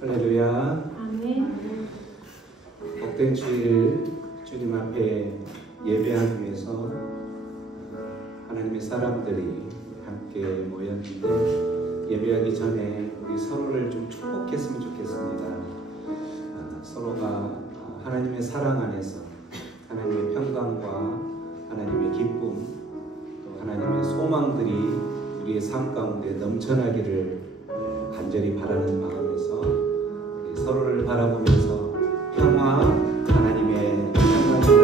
할렐루야. 아멘. 복된 주일 주님 앞에 예배하기 위해서 하나님의 사람들이 함께 모였는데, 예배하기 전에 우리 서로를 좀 축복했으면 좋겠습니다. 서로가 하나님의 사랑 안에서 하나님의 평강과 하나님의 기쁨, 또 하나님의 소망들이 우리의 삶 가운데 넘쳐나기를 간절히 바라는 마음에서 우리 서로를 바라보면서 평화, 하나님의 평강이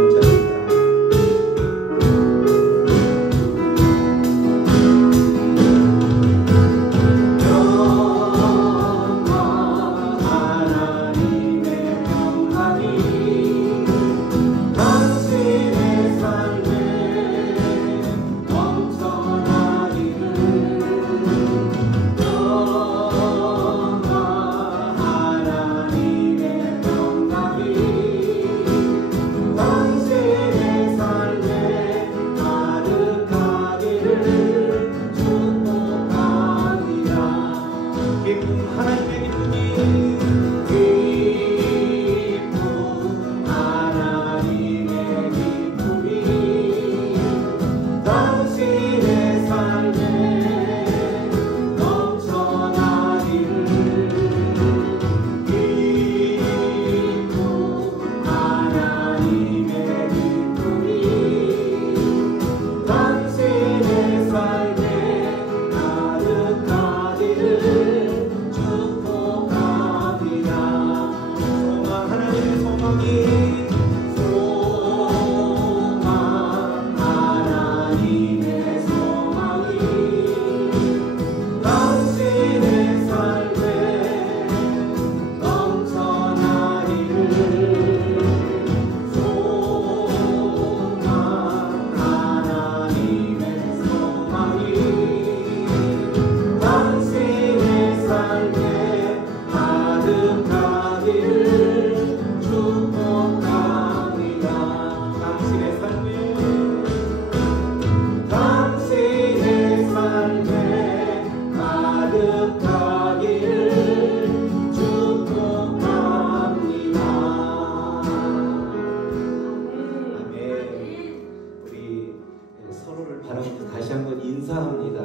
넘쳐납니다.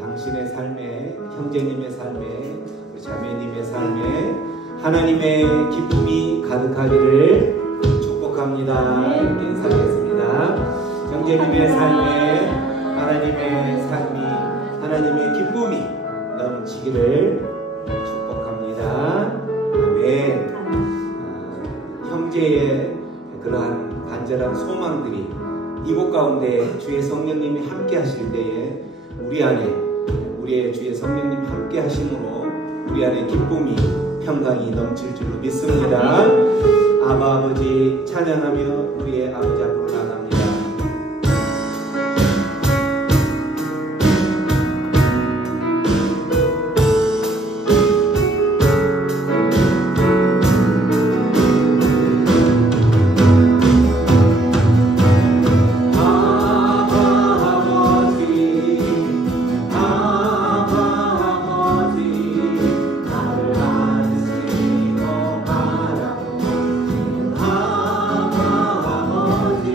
당신의 삶에, 형제님의 삶에, 자매님의 삶에 하나님의 기쁨이 가득하기를 축복합니다. 이렇게 인사드리겠습니다. 형제님의 삶에 하나님의 삶이, 하나님의 기쁨이 넘치기를 축복합니다. 아멘. 형제의 그러한 간절한 소망들이 이곳 가운데 주의 성령님이 함께 하실 때에 우리 안에, 우리의 주의 성령님 함께 하심으로 우리 안에 기쁨이, 평강이 넘칠 줄로 믿습니다. 아바 아버지 찬양하며 우리의 아버지 앞으로 나갑니다. 아버지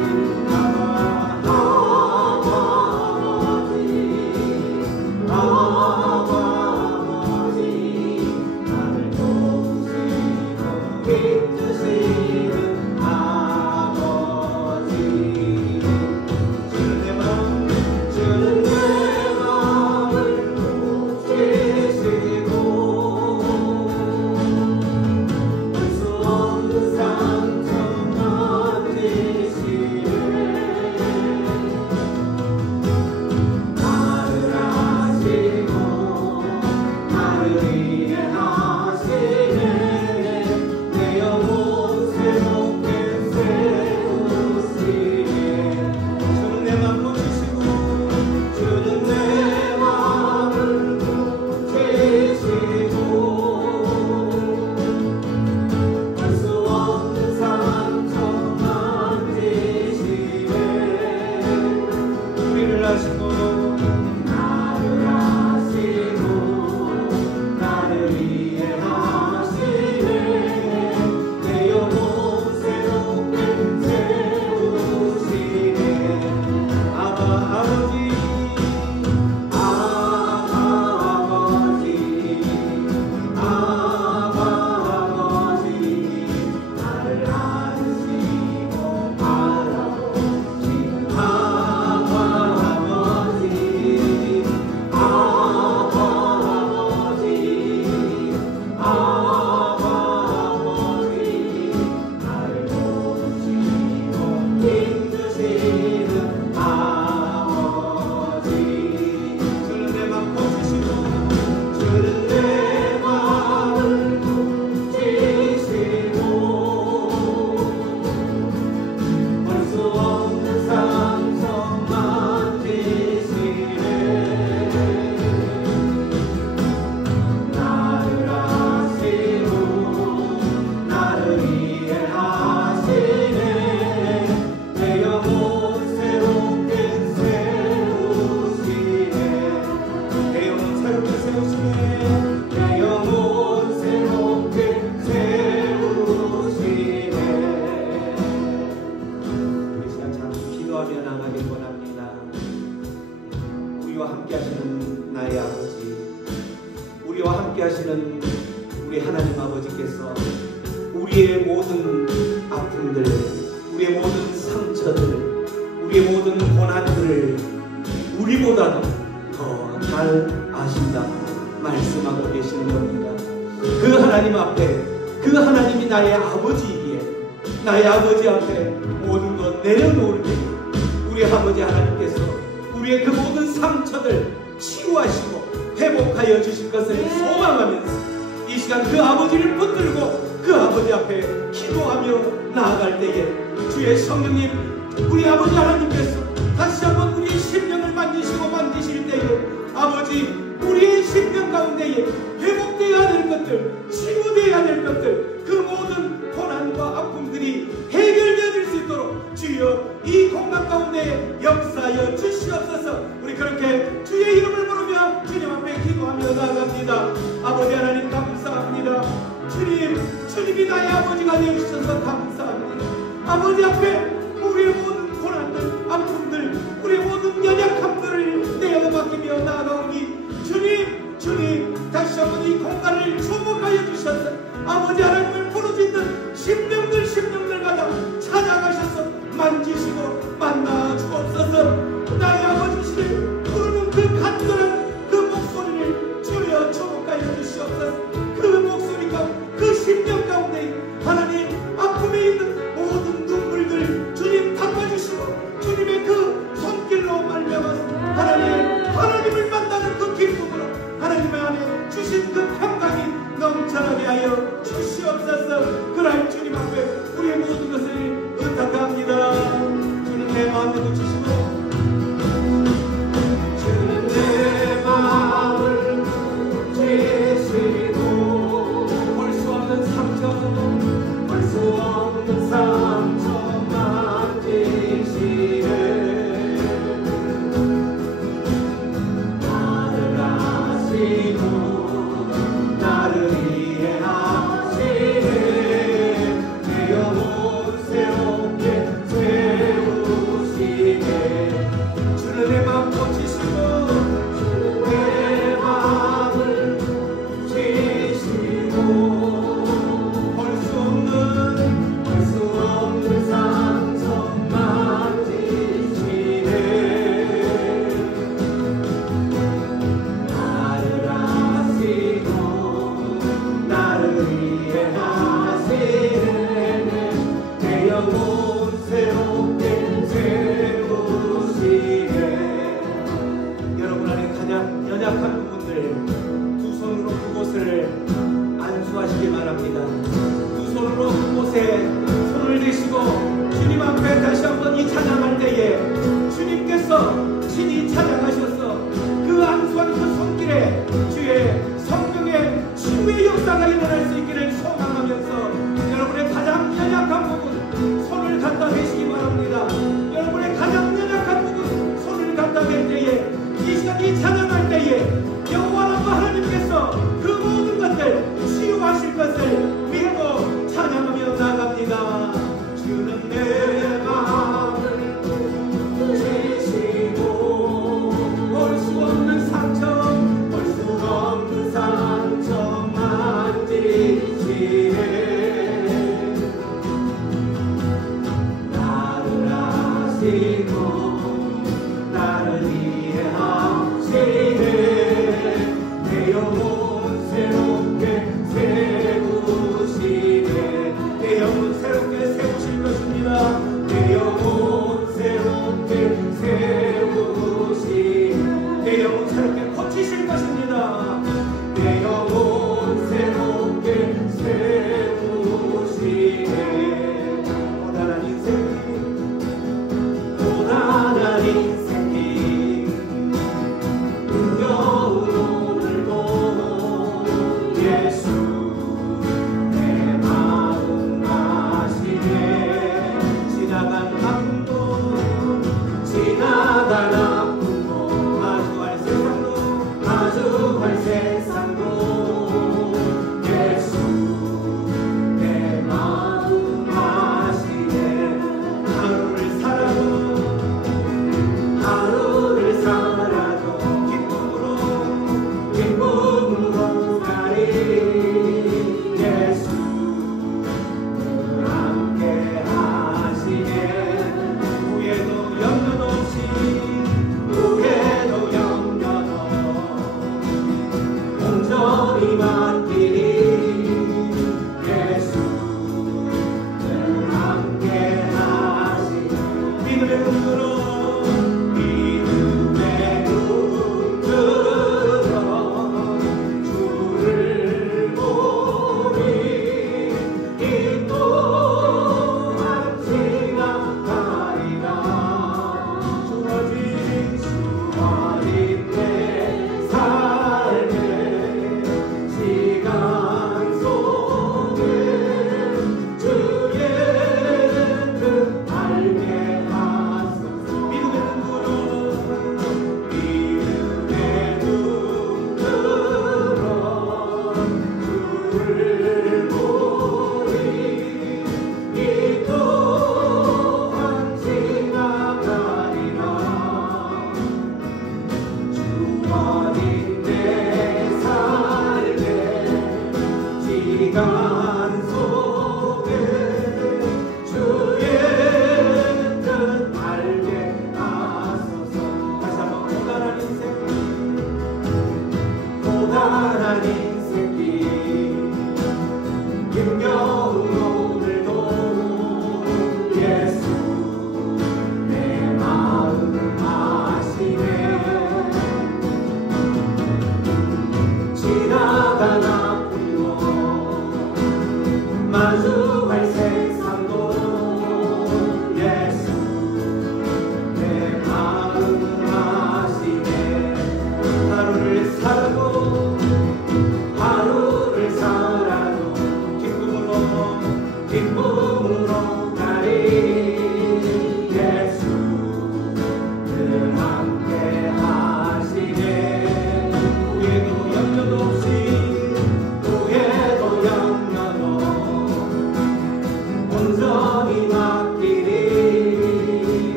우리 하나님 아버지께서 우리의 모든 아픔들, 우리의 모든 상처들, 우리의 모든 고난들을 우리보다도 더 잘 아신다고 말씀하고 계시는 겁니다. 그 하나님 앞에, 그 하나님이 나의 아버지이기에 나의 아버지 앞에 모든 것 내려놓을 때 우리 아버지 하나님께서 우리의 그 모든 상처들 치유하시고 회복하여 주실 것을 소망하면서 이 시간 그 아버지를 붙들고 그 아버지 앞에 기도하며 나아갈 때에 주의 성령님, 우리 아버지 하나님께서 다시 한번 우리의 심령을 만지시고 만지실 때에 아버지, 우리의 심령 가운데에 회복되어야 될 것들, 치유되어야 될 것들, 그 모든 고난과 아픔들이 해결되어질 수 있도록 주여 이 공간 가운데 역사하여 주시옵소서. 우리 그렇게 주의 이름을 부르며 주님 앞에 기도하며 나아갑니다. 아버지 하나님 감사합니다. 주님, 주님이 나의 아버지가 되어주셔서 감사합니다. 아버지 앞에 우리의 모든 고난들, 아픔들, 우리의 모든 연약함들을 내어맡기며 나아가오니 주님 다시 한번 이 공간을 주목하여 주셔서 아버지 하나님을 부르짖는 심령들마다 찾아가셔서 만지시고 만나 주옵소서. 나의 아버지시를 부르는 그 간절한 그 목소리를 주여 주목하여 주시옵소서. 그 목소리가 그 심령 가운데 하나님 아픔에 있는 모든 눈물들 주님 닦아주시고 주님의 그 손길로 말미암아서 하나님을 만나는 그 기쁨으로 하나님의 안에 주신 그 평강이 넘쳐나게 하여 주시옵소서. 그날 주님 앞에 우리의 모든 것을 의탁합니다. 주님 내 마음을 붙이시고 주님 내 마음을 붙이시고 볼 수 없는 상처, 볼 수 없는 상처 만지시네. 나를 위해 하시네. 내 영혼 새롭게 세우시네. 주는 내 마음 고치시고 내 마음을 고치시고 볼 수 없는 상처 만지시네. 나를 위해 하시네. 내 영혼 새롭게 세우시네. 여러분 안에 가장 연약한 부분들 두 손으로 그곳을 안수하시기 바랍니다. 두 손으로 그곳에 손을 대시고 주님 앞에 다시 한번 이 찬양할 때에 주님께서 친히 찬양하셔서 그 안수한 그 손길에 주의 성령의 치유의 역사가 일어날 수 있기를 소망하면서 여러분의 가장 연약한 부분 손을 갖다 대시기 바랍니다. 여러분의 가장 연약한 부분 손을 갖다 댈 때에 이 시간 이 찬양할 때에 여호와라고 하나님께서 그 모든 것들 치유하실 것을 믿고 찬양하며 나갑니다. 주는 내 마음을 주시고 볼 수 없는 상처, 볼 수 없는 상처 만지시네.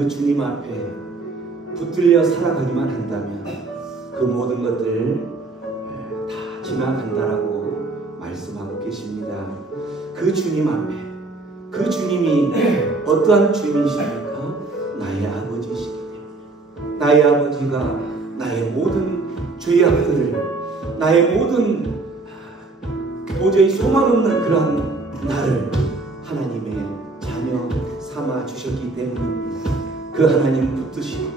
그 주님 앞에 붙들려 살아가기만 한다면 그 모든 것들 다 지나간다라고 말씀하고 계십니다. 그 주님 앞에, 그 주님이 어떠한 주님이십니까? 나의 아버지시기 때문에 나의 아버지가 나의 모든 죄악들을, 나의 모든 도저히 소망 없는 그런 나를 하나님의 자녀 삼아 주셨기 때문입니다. 그 하나님 붙드시고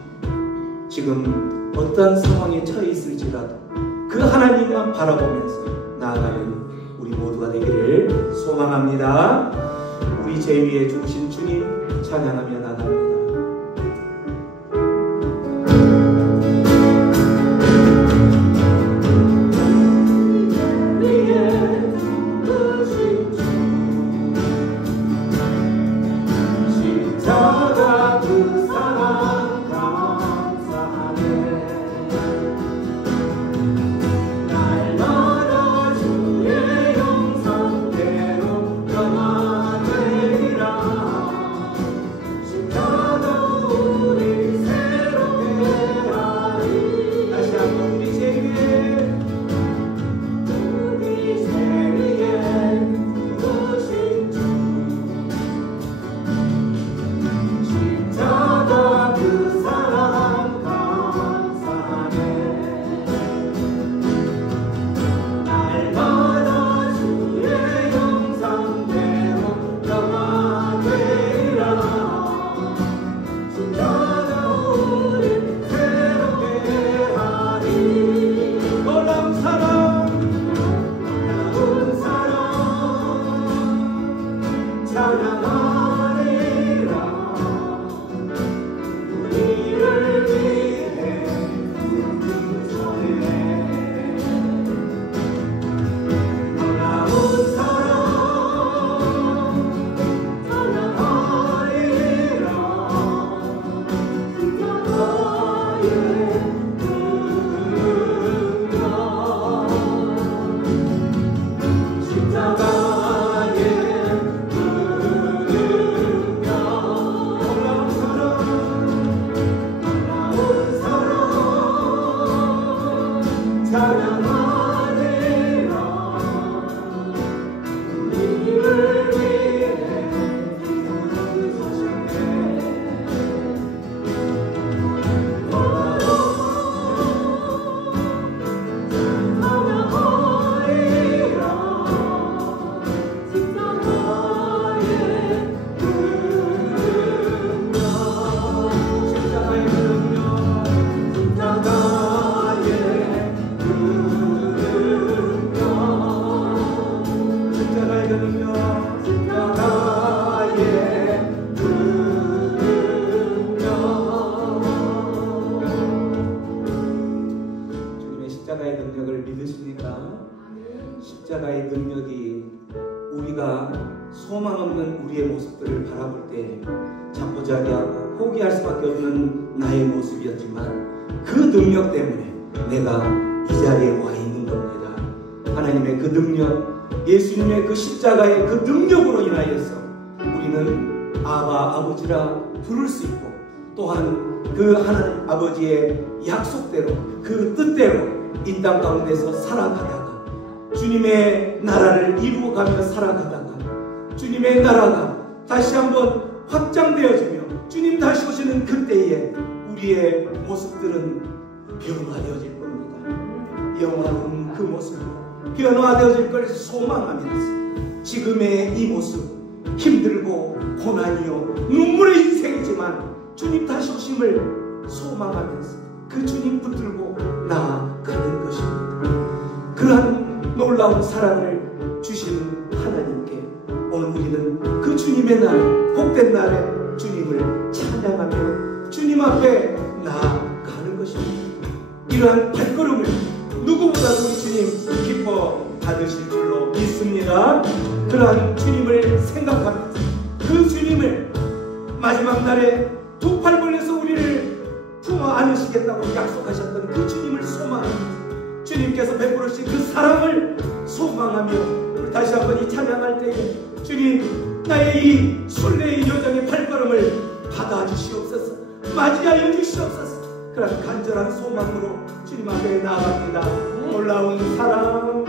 지금 어떠한 상황에 처해 있을지라도 그 하나님만 바라보면서 나아가는 우리 모두가 되기를 소망합니다. 우리 제위에 주신 주님 찬양하며 나갑니다. God. 소망 없는 우리의 모습들을 바라볼 때 자포자기하고 포기할 수밖에 없는 나의 모습이었지만 그 능력 때문에 내가 이 자리에 와 있는 겁니다. 하나님의 그 능력, 예수님의 그 십자가의 그 능력으로 인하여서 우리는 아버지라 부를 수 있고, 또한 그 하나님 아버지의 약속대로 그 뜻대로 이 땅 가운데서 살아가다가 주님의 나라를 이루어가며 살아가다가 주님의 나라가 다시 한번 확장되어지며 주님 다시 오시는 그때에 우리의 모습들은 변화되어질 겁니다. 영원한 그 모습으로 변화되어질 것을 소망하면서 지금의 이 모습, 힘들고 고난이요 눈물의 인생이지만 주님 다시 오심을 소망하면서 그 주님 붙들고 나아가는 것입니다. 그러한 놀라운 사랑을 주시는 하나님께 오늘 우리는 그 주님의 날, 복된 날에 주님을 찬양하며 주님 앞에 나아가는 것입니다. 이러한 발걸음을 누구보다도 우리 주님 기뻐 받으실 줄로 믿습니다. 그러한 주님을 생각하면서 그 주님을 마지막 날에 두 팔 벌려서 우리를 품어 안으시겠다고 약속하셨던 그 주님을 소망하면서 주님께서 베풀으신 그 사랑을 소망하며 다시 한번 이 찬양할 때에 주님, 나의 이 순례의 여정의 발걸음을 받아주시옵소서, 맞이하여 주시옵소서. 그런 간절한 소망으로 주님 앞에 나아갑니다. 놀라운 사랑,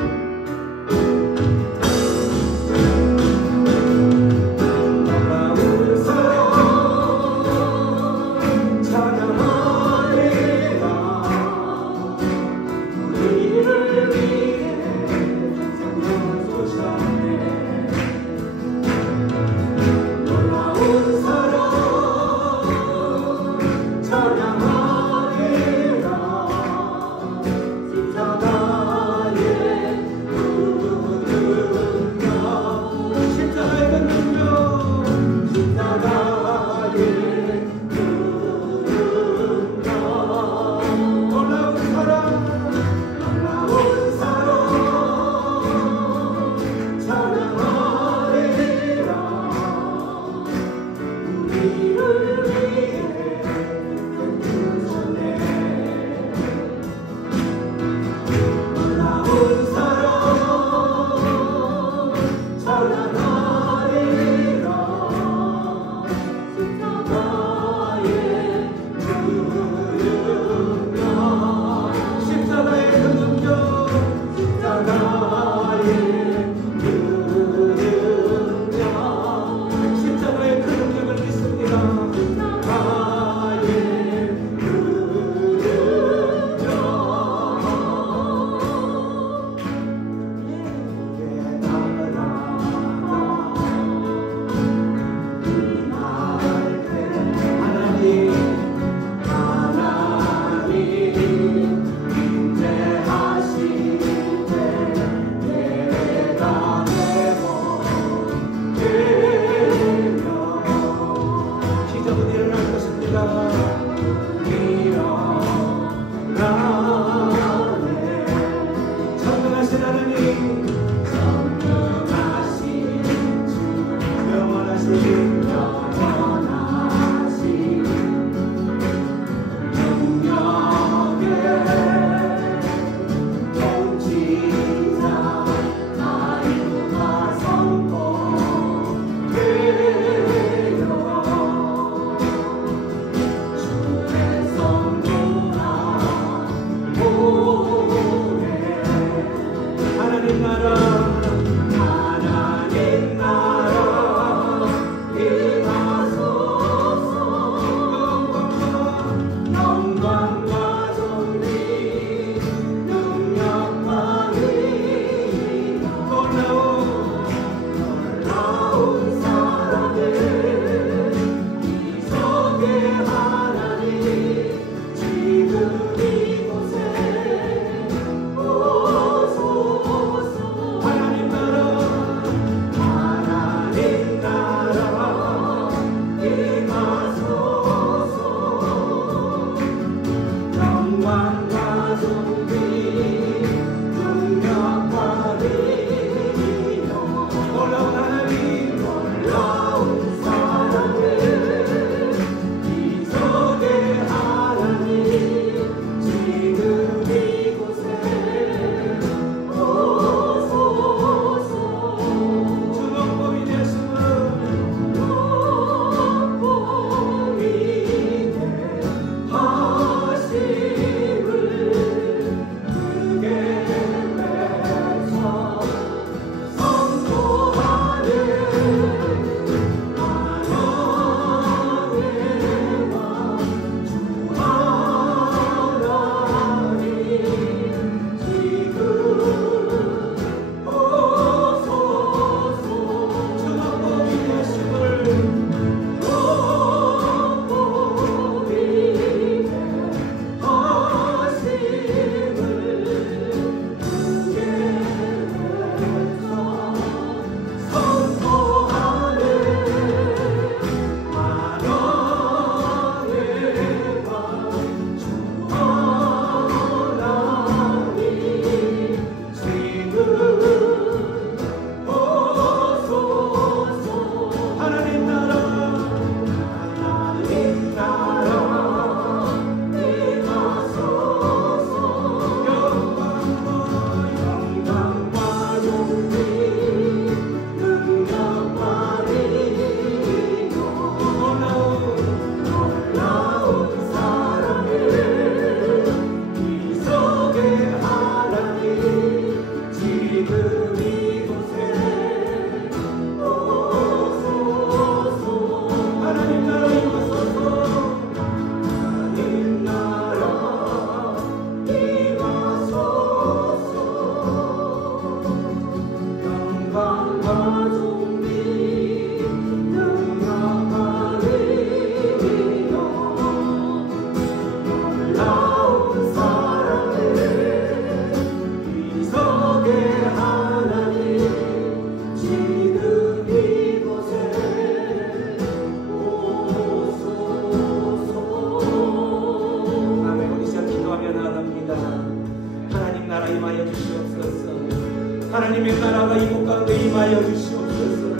하나님의 나라가 이곳 가운데 임하여 주시옵소서.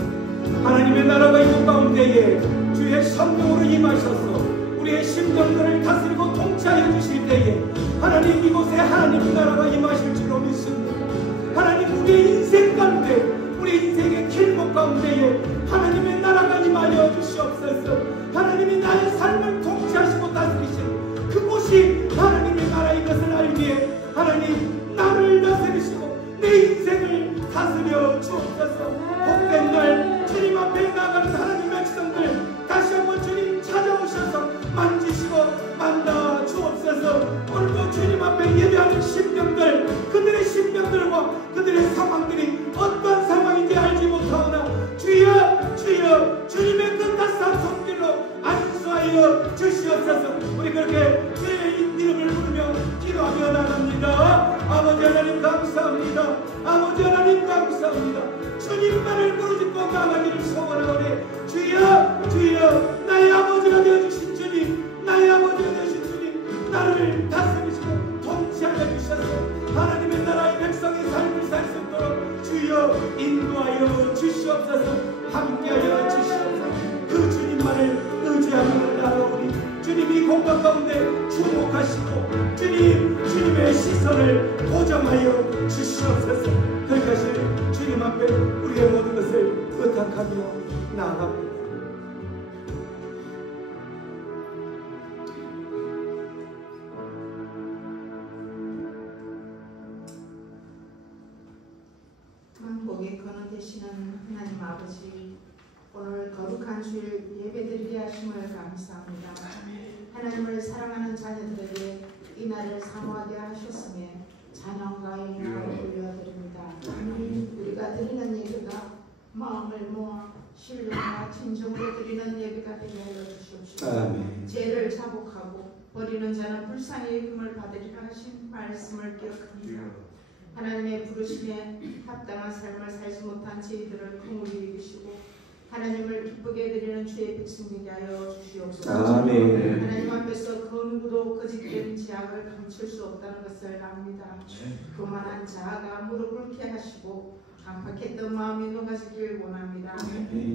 하나님의 나라가 이곳 가운데에 주의 성령으로 임하셔서 우리의 심령들을 다스리고 통치하여 주실 때에 하나님 이곳에 하나님의 나라가 임하실 줄로 믿습니다. 하나님 우리의 인생 가운데 우리 인생의 길목 가운데에 하나님의 나라가 임하여 주시옵소서. 하나님이 나의 삶을 통치하시고 다스리시는 그곳이 하나님의 나라인 것을 알기에 하나님 나를 다스리시고 내 인생을 다스려 주옵소서. 복된 날 주님 앞에 나가는 하나님의 백성들 다시 한번 주님 찾아오셔서 만지시고 만나 주옵소서. 오늘도 주님 앞에 예배하는 심령들 그들의 심령들과 그들의 상황들이 어떤 상황인지 알지 못하오나 주여 주여 주님의 뜻하사 손길로 안수하여 주시옵소서. 우리 그렇게 주의 이름을 부르며 기도하며 나갑니다. 아버지 하나님 감사합니다. 아버지 하나님 감사합니다. 주님만을 부르짖고 나가기를 소원하오니 주여 주여 나의 아버지가 되어주신 주님 나의 아버지가 되어주신 주님 나를 다스리시고 통치하여 주셔서 하나님의 나라의 백성의 삶을 살 수 있도록 주여 인도하여 주시옵소서. 함께하여 주시옵소서. 그 주님만을 의지하며 나아오니 주님이 공간 가운데 주목하시고 주님의 시선을 고정하여 주시옵소서. 그렇게 하실 주님 앞에 우리의 모든 것을 의탁하며 나아갑니다. 만복의 근원 되시는 하나님 아버지, 오늘 거룩한 주일 예배드리게 하심을 감사합니다. 하나님을 사랑하는 자녀들에게 이 날을 사모하게 하셨으며 찬양과 영광을 올려드립니다. 우리가 드리는 예배가 마음을 모아 신령과 진정으로 드리는 예배가 되게 하여 주시옵소서. 죄를 자복하고 버리는 자는 불쌍히 금을 받으리라 하신 말씀을 기억합니다. 하나님의 부르심에 합당한 삶을 살지 못한 저희들을 긍휼히 여기시고 하나님을 기쁘게 드리는 주의 백성되게 하여 주시옵소서. 아멘. 하나님 앞에서 그 누구도 거짓된 제약을 감출 수 없다는 것을 압니다. 그만한 자아가 무릎을 꿇게 하시고 강팍했던 마음이 녹아지길 원합니다.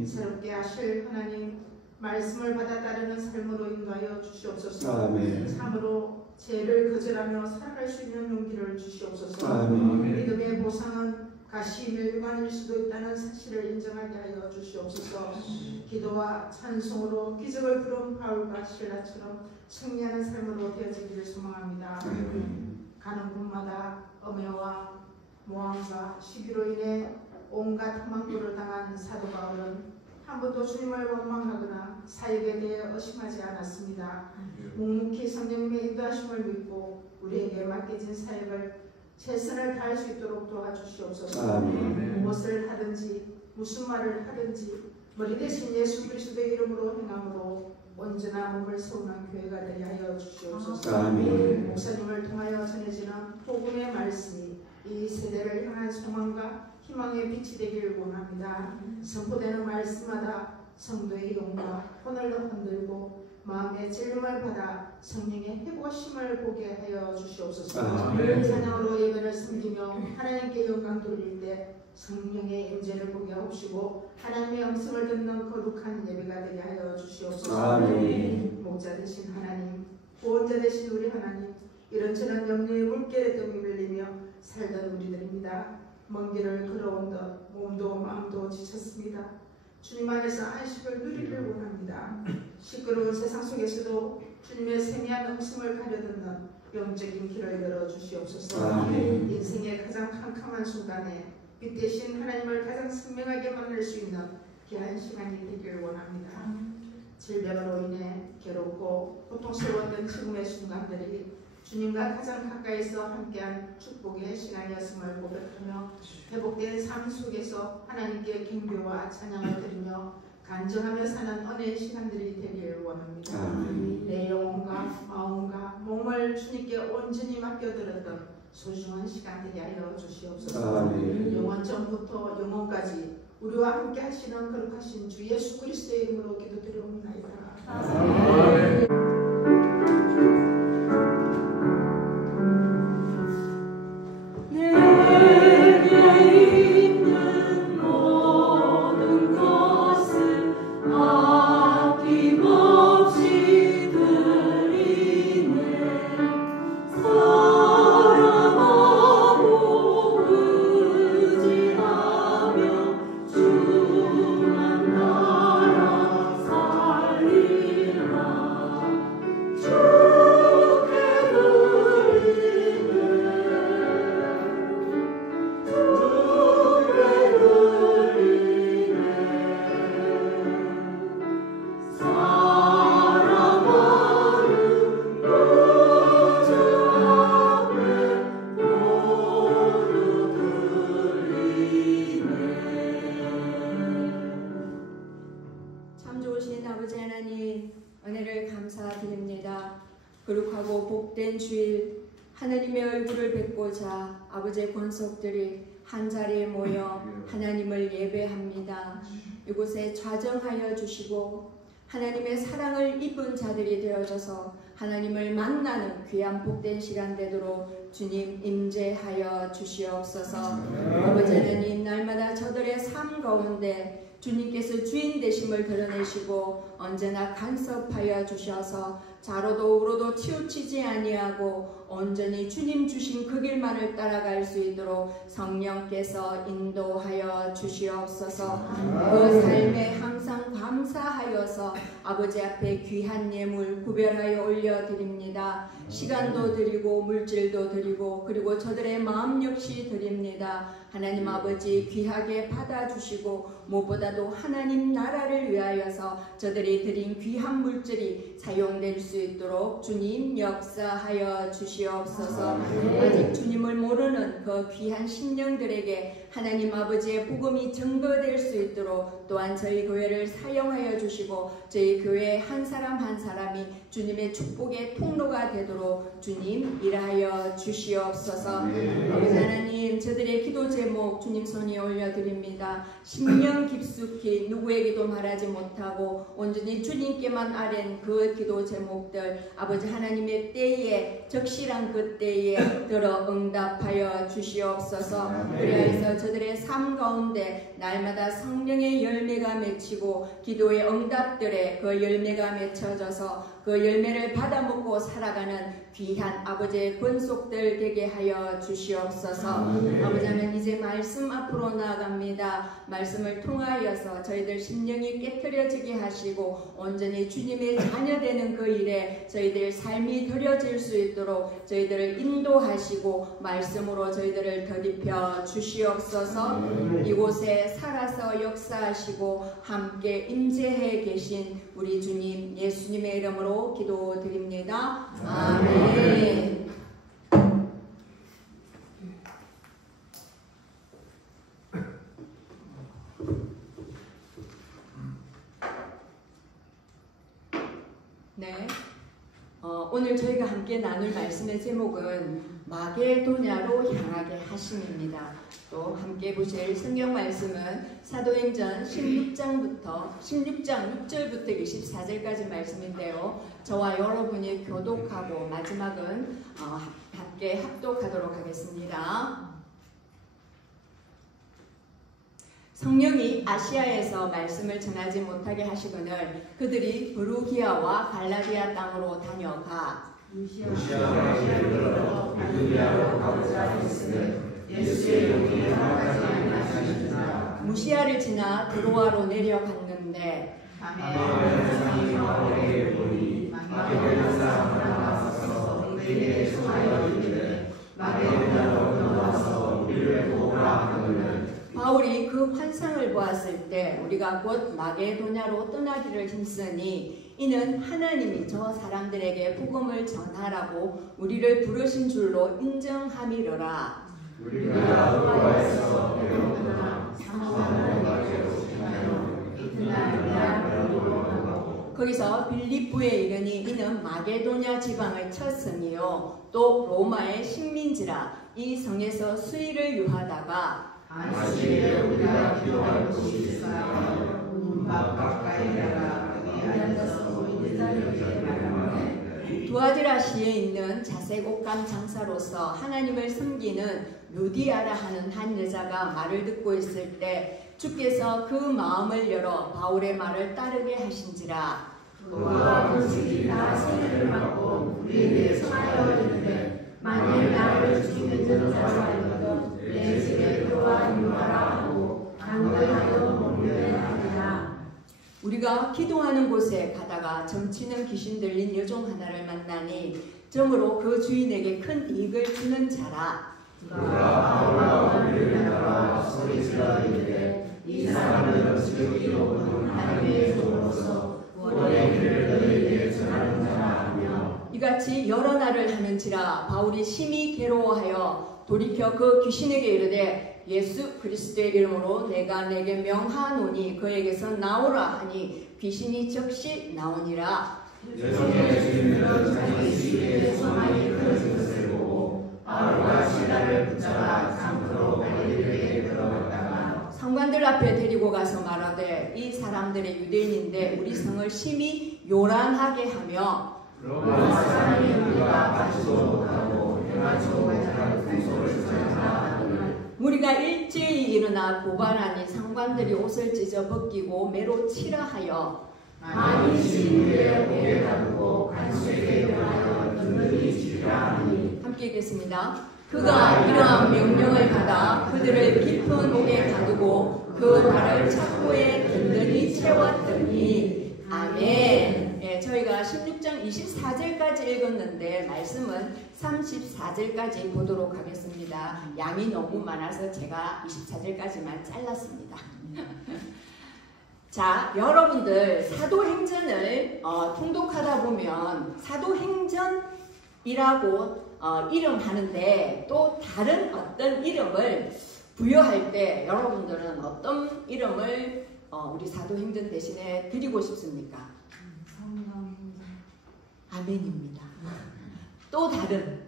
새롭게 하실 하나님 말씀을 받아 따르는 삶으로 인도하여 주시옵소서. 아멘. 참으로 죄를 거절하며 살아갈 수 있는 용기를 주시옵소서. 아멘. 믿음의 보상은 가시 멸관일 수도 있다는 사실을 인정하게 하여 주시옵소서. 기도와 찬송으로 기적을 부른 바울과 실라처럼 승리하는 삶으로 되어지기를 소망합니다. 가는 곳마다 엄해와 모함과 시기로 인해 온갖 험한꼴을 당한 사도 바울은 한 번도 주님을 원망하거나 사역에 대해 의심하지 않았습니다. 묵묵히 성령님의 인도하심을 믿고 우리에게 맡겨진 사역을 최선을 다할 수 있도록 도와주시옵소서. 무엇을 하든지 무슨 말을 하든지 머리 대신 예수 그리스도의 이름으로 행함으로 온전한 몸을 세우는 교회가 되게 하여 주시옵소서. 목사님을 통하여 전해지는 복음의 말씀이 이 세대를 향한 소망과 희망의 빛이 되기를 원합니다. 선포되는 말씀마다 성도의 영과 혼을 흔들고 마음의 찔림을 받아 성령의 회복심을 보게 하여 주시옵소서. 찬양으로 예배를 섬기며 하나님께 영광 돌릴 때 성령의 임재를 보게 하옵시고 하나님의 음성을 듣는 거룩한 예배가 되게 하여 주시옵소서. 목자 되신 하나님, 구원자 되신 우리 하나님, 이런저런 염려의 물결에 뜸이 밀리며 살던 우리들입니다. 먼 길을 걸어온 듯 몸도 마음도 지쳤습니다. 주님 안에서 안식을 누리기를 원합니다. 시끄러운 세상 속에서도 주님의 세미한 음성을 가려듣는 영적인 길을 열어주시옵소서. 인생의 가장 캄캄한 순간에 빛 대신 하나님을 가장 선명하게 만날 수 있는 귀한 시간이 되기를 원합니다. 질병으로 인해 괴롭고 고통스러웠던 지금의 순간들이 주님과 가장 가까이서 함께한 축복의 시간이었음을 고백하며 회복된 삶 속에서 하나님께 경배와 찬양을 드리며 간증하며 사는 은혜의 시간들이 되기를 원합니다. 내 영혼과 마음과 몸을 주님께 온전히 맡겨드렸던 소중한 시간 되게 하여 주시옵소서. 영원 전부터 영원까지 우리와 함께 하시는 거룩하신 주 예수 그리스도의 이름으로 기도드리옵나이다. 내 참 좋으신 아버지 하나님, 은혜를 감사드립니다. 거룩하고 복된 주일, 하나님의 얼굴을 뵙고자 아버지의 권속들이 한자리에 모여 하나님을 예배합니다. 이곳에 좌정하여 주시고 하나님의 사랑을 입은 자들이 되어져서 하나님을 만나는 귀한 복된 시간 되도록 주님 임재하여 주시옵소서. 아버지 하나님, 날마다 저들의 삶 가운데 주님께서 주인 되심을 드러내시고 언제나 간섭하여 주셔서 자로도 우로도 치우치지 아니하고 온전히 주님 주신 그 길만을 따라갈 수 있도록 성령께서 인도하여 주시옵소서. 그 삶에 항상 감사하여서 아버지 앞에 귀한 예물 구별하여 올려드립니다. 시간도 드리고 물질도 드리고 그리고 저들의 마음 역시 드립니다. 하나님 아버지 귀하게 받아주시고 무엇보다도 하나님 나라를 위하여서 저들이 드린 귀한 물질이 사용될 수 있도록 주님 역사하여 주시옵소서. 아직 주님을 모르는 그 귀한 심령들에게 하나님 아버지의 복음이 증거될 수 있도록 또한 저희 교회를 사용하여 주시고 저희 교회 한 사람 한 사람이 주님의 축복의 통로가 되도록 주님 일하여 주시옵소서. 아버지 하나님, 저들의 기도 제목 주님 손에 올려드립니다. 심령 깊숙이 누구에게도 말하지 못하고 온전히 주님께만 아랜 그 기도 제목들 아버지 하나님의 때에 적실한 그 때에 들어 응답하여 주시옵소서. 그리하여서 저들의 삶 가운데 날마다 성령의 열매가 맺히고 기도의 응답들에 그 열매가 맺혀져서 그 열매를 받아먹고 살아가는 귀한 아버지의 권속들 되게 하여 주시옵소서. 아버지 하나님, 이제 말씀 앞으로 나아갑니다. 말씀을 통하여서 저희들 심령이 깨트려지게 하시고 온전히 주님의 자녀되는 그 일에 저희들 삶이 드려질 수 있도록 저희들을 인도하시고 말씀으로 저희들을 더딥혀 주시옵소서. 이곳에 살아서 역사하시고 함께 임재해 계신 우리 주님 예수님의 이름으로 기도드립니다. 아멘. 네. 오늘 저희가 함께 나눌 말씀의 제목은 마게도냐로 향하게 하심입니다. 또 함께 보실 성경 말씀은 사도행전 16장 6절부터 24절까지 말씀인데요. 저와 여러분이 교독하고 마지막은 함께 합독하도록 하겠습니다. 성령이 아시아에서 말씀을 전하지 못하게 하시거늘 그들이 브루기아와 갈라디아 땅으로 다녀가 무시아로 가고자 했으니 예수의 용이 허락하지 아니하시니라. 무시아를 지나 드로아로 내려갔는데 밤에 현상이 바울에게 보니 마게도냐 사람을 나와서 그에게 청하여 이르되 마게도냐로 건너와서 우리를 도우라 하거늘 바울이 그 환상을 보았을 때 우리가 곧 마게도냐로 떠나기를 힘쓰니 이는 하나님이 저 사람들에게 복음을 전하라고 우리를 부르신 줄로 인정함이로라. 우리가 도와에서 배우거나 상황을 가지고 지나요. 이튿날 대학으로 가고 거기서 빌립보에 이르니 이는 마게도냐 지방의 첫 성이요 또 로마의 식민지라. 이 성에서 수의를 유하다가 안식일에 우리가 기도할 곳이 있으나 문밖 가까이다가 거기 앉아서 모인들에게 말하되 두아디라시에 있는 자색옷감 장사로서 하나님을 섬기는 루디아라 하는 한 여자가 말을 듣고 있을 때 주께서 그 마음을 열어 바울의 말을 따르게 하신지라. 그와 금식이 다 세례를 받고 우리에게 청하여 이르되 만일 나를 죽이는 자가 있거든 내 집에 들어와 유하라 하고 강건하여 목요에 하리라. 우리가 기도하는 곳에 가다가 점치는 귀신 들린 여종 하나를 만나니 점으로 그 주인에게 큰 이익을 주는 자라. 그가 바울과 우리를 따라 소리질러 이르되 이 사람은 지극히로 온 하나님의 종으로서 원의 길을 너희에게 전하는 자라 하며 이같이 여러 날을 하는지라 바울이 심히 괴로워하여 돌이켜 그 귀신에게 이르되 11절에 예수 그리스도의 이름으로 내가 내게 명하노니 그에게서 나오라 하니 귀신이 즉시 나오니라. 여종의 주인은 자기 시기에 소망이 끊어진 것을 보고 바울과 시라를 붙잡아 창고로 갈릴리에 들어갔다가 상관들 앞에 데리고 가서 말하되 이 사람들의 유대인인데 우리 성을 심히 요란하게 하며 로마 사람이 우리가 받지도 못하고 행하지도 못하는 공소를 전하라. 무리가 일제히 일어나 고발하니 상관들이 옷을 찢어 벗기고 매로 치라 하여 많이 시민들의 목에 가두고 간수에게 명하여 든든히 지키라 하니. 함께 읽겠습니다. 그가 이러한 명령을 받아 그들을 깊은 옥에 가두고 그 발을 착고에 든든히 채웠더니. 아멘. 예, 저희가 16장 24절까지 읽었는데 말씀은 34절까지 보도록 하겠습니다. 양이 너무 많아서 제가 24절까지만 잘랐습니다. 자, 여러분들 사도행전을 통독하다 보면 사도행전이라고 이름하는데 또 다른 어떤 이름을 부여할 때 여러분들은 어떤 이름을 우리 사도행전 대신에 드리고 싶습니까? 아멘입니다. 또 다른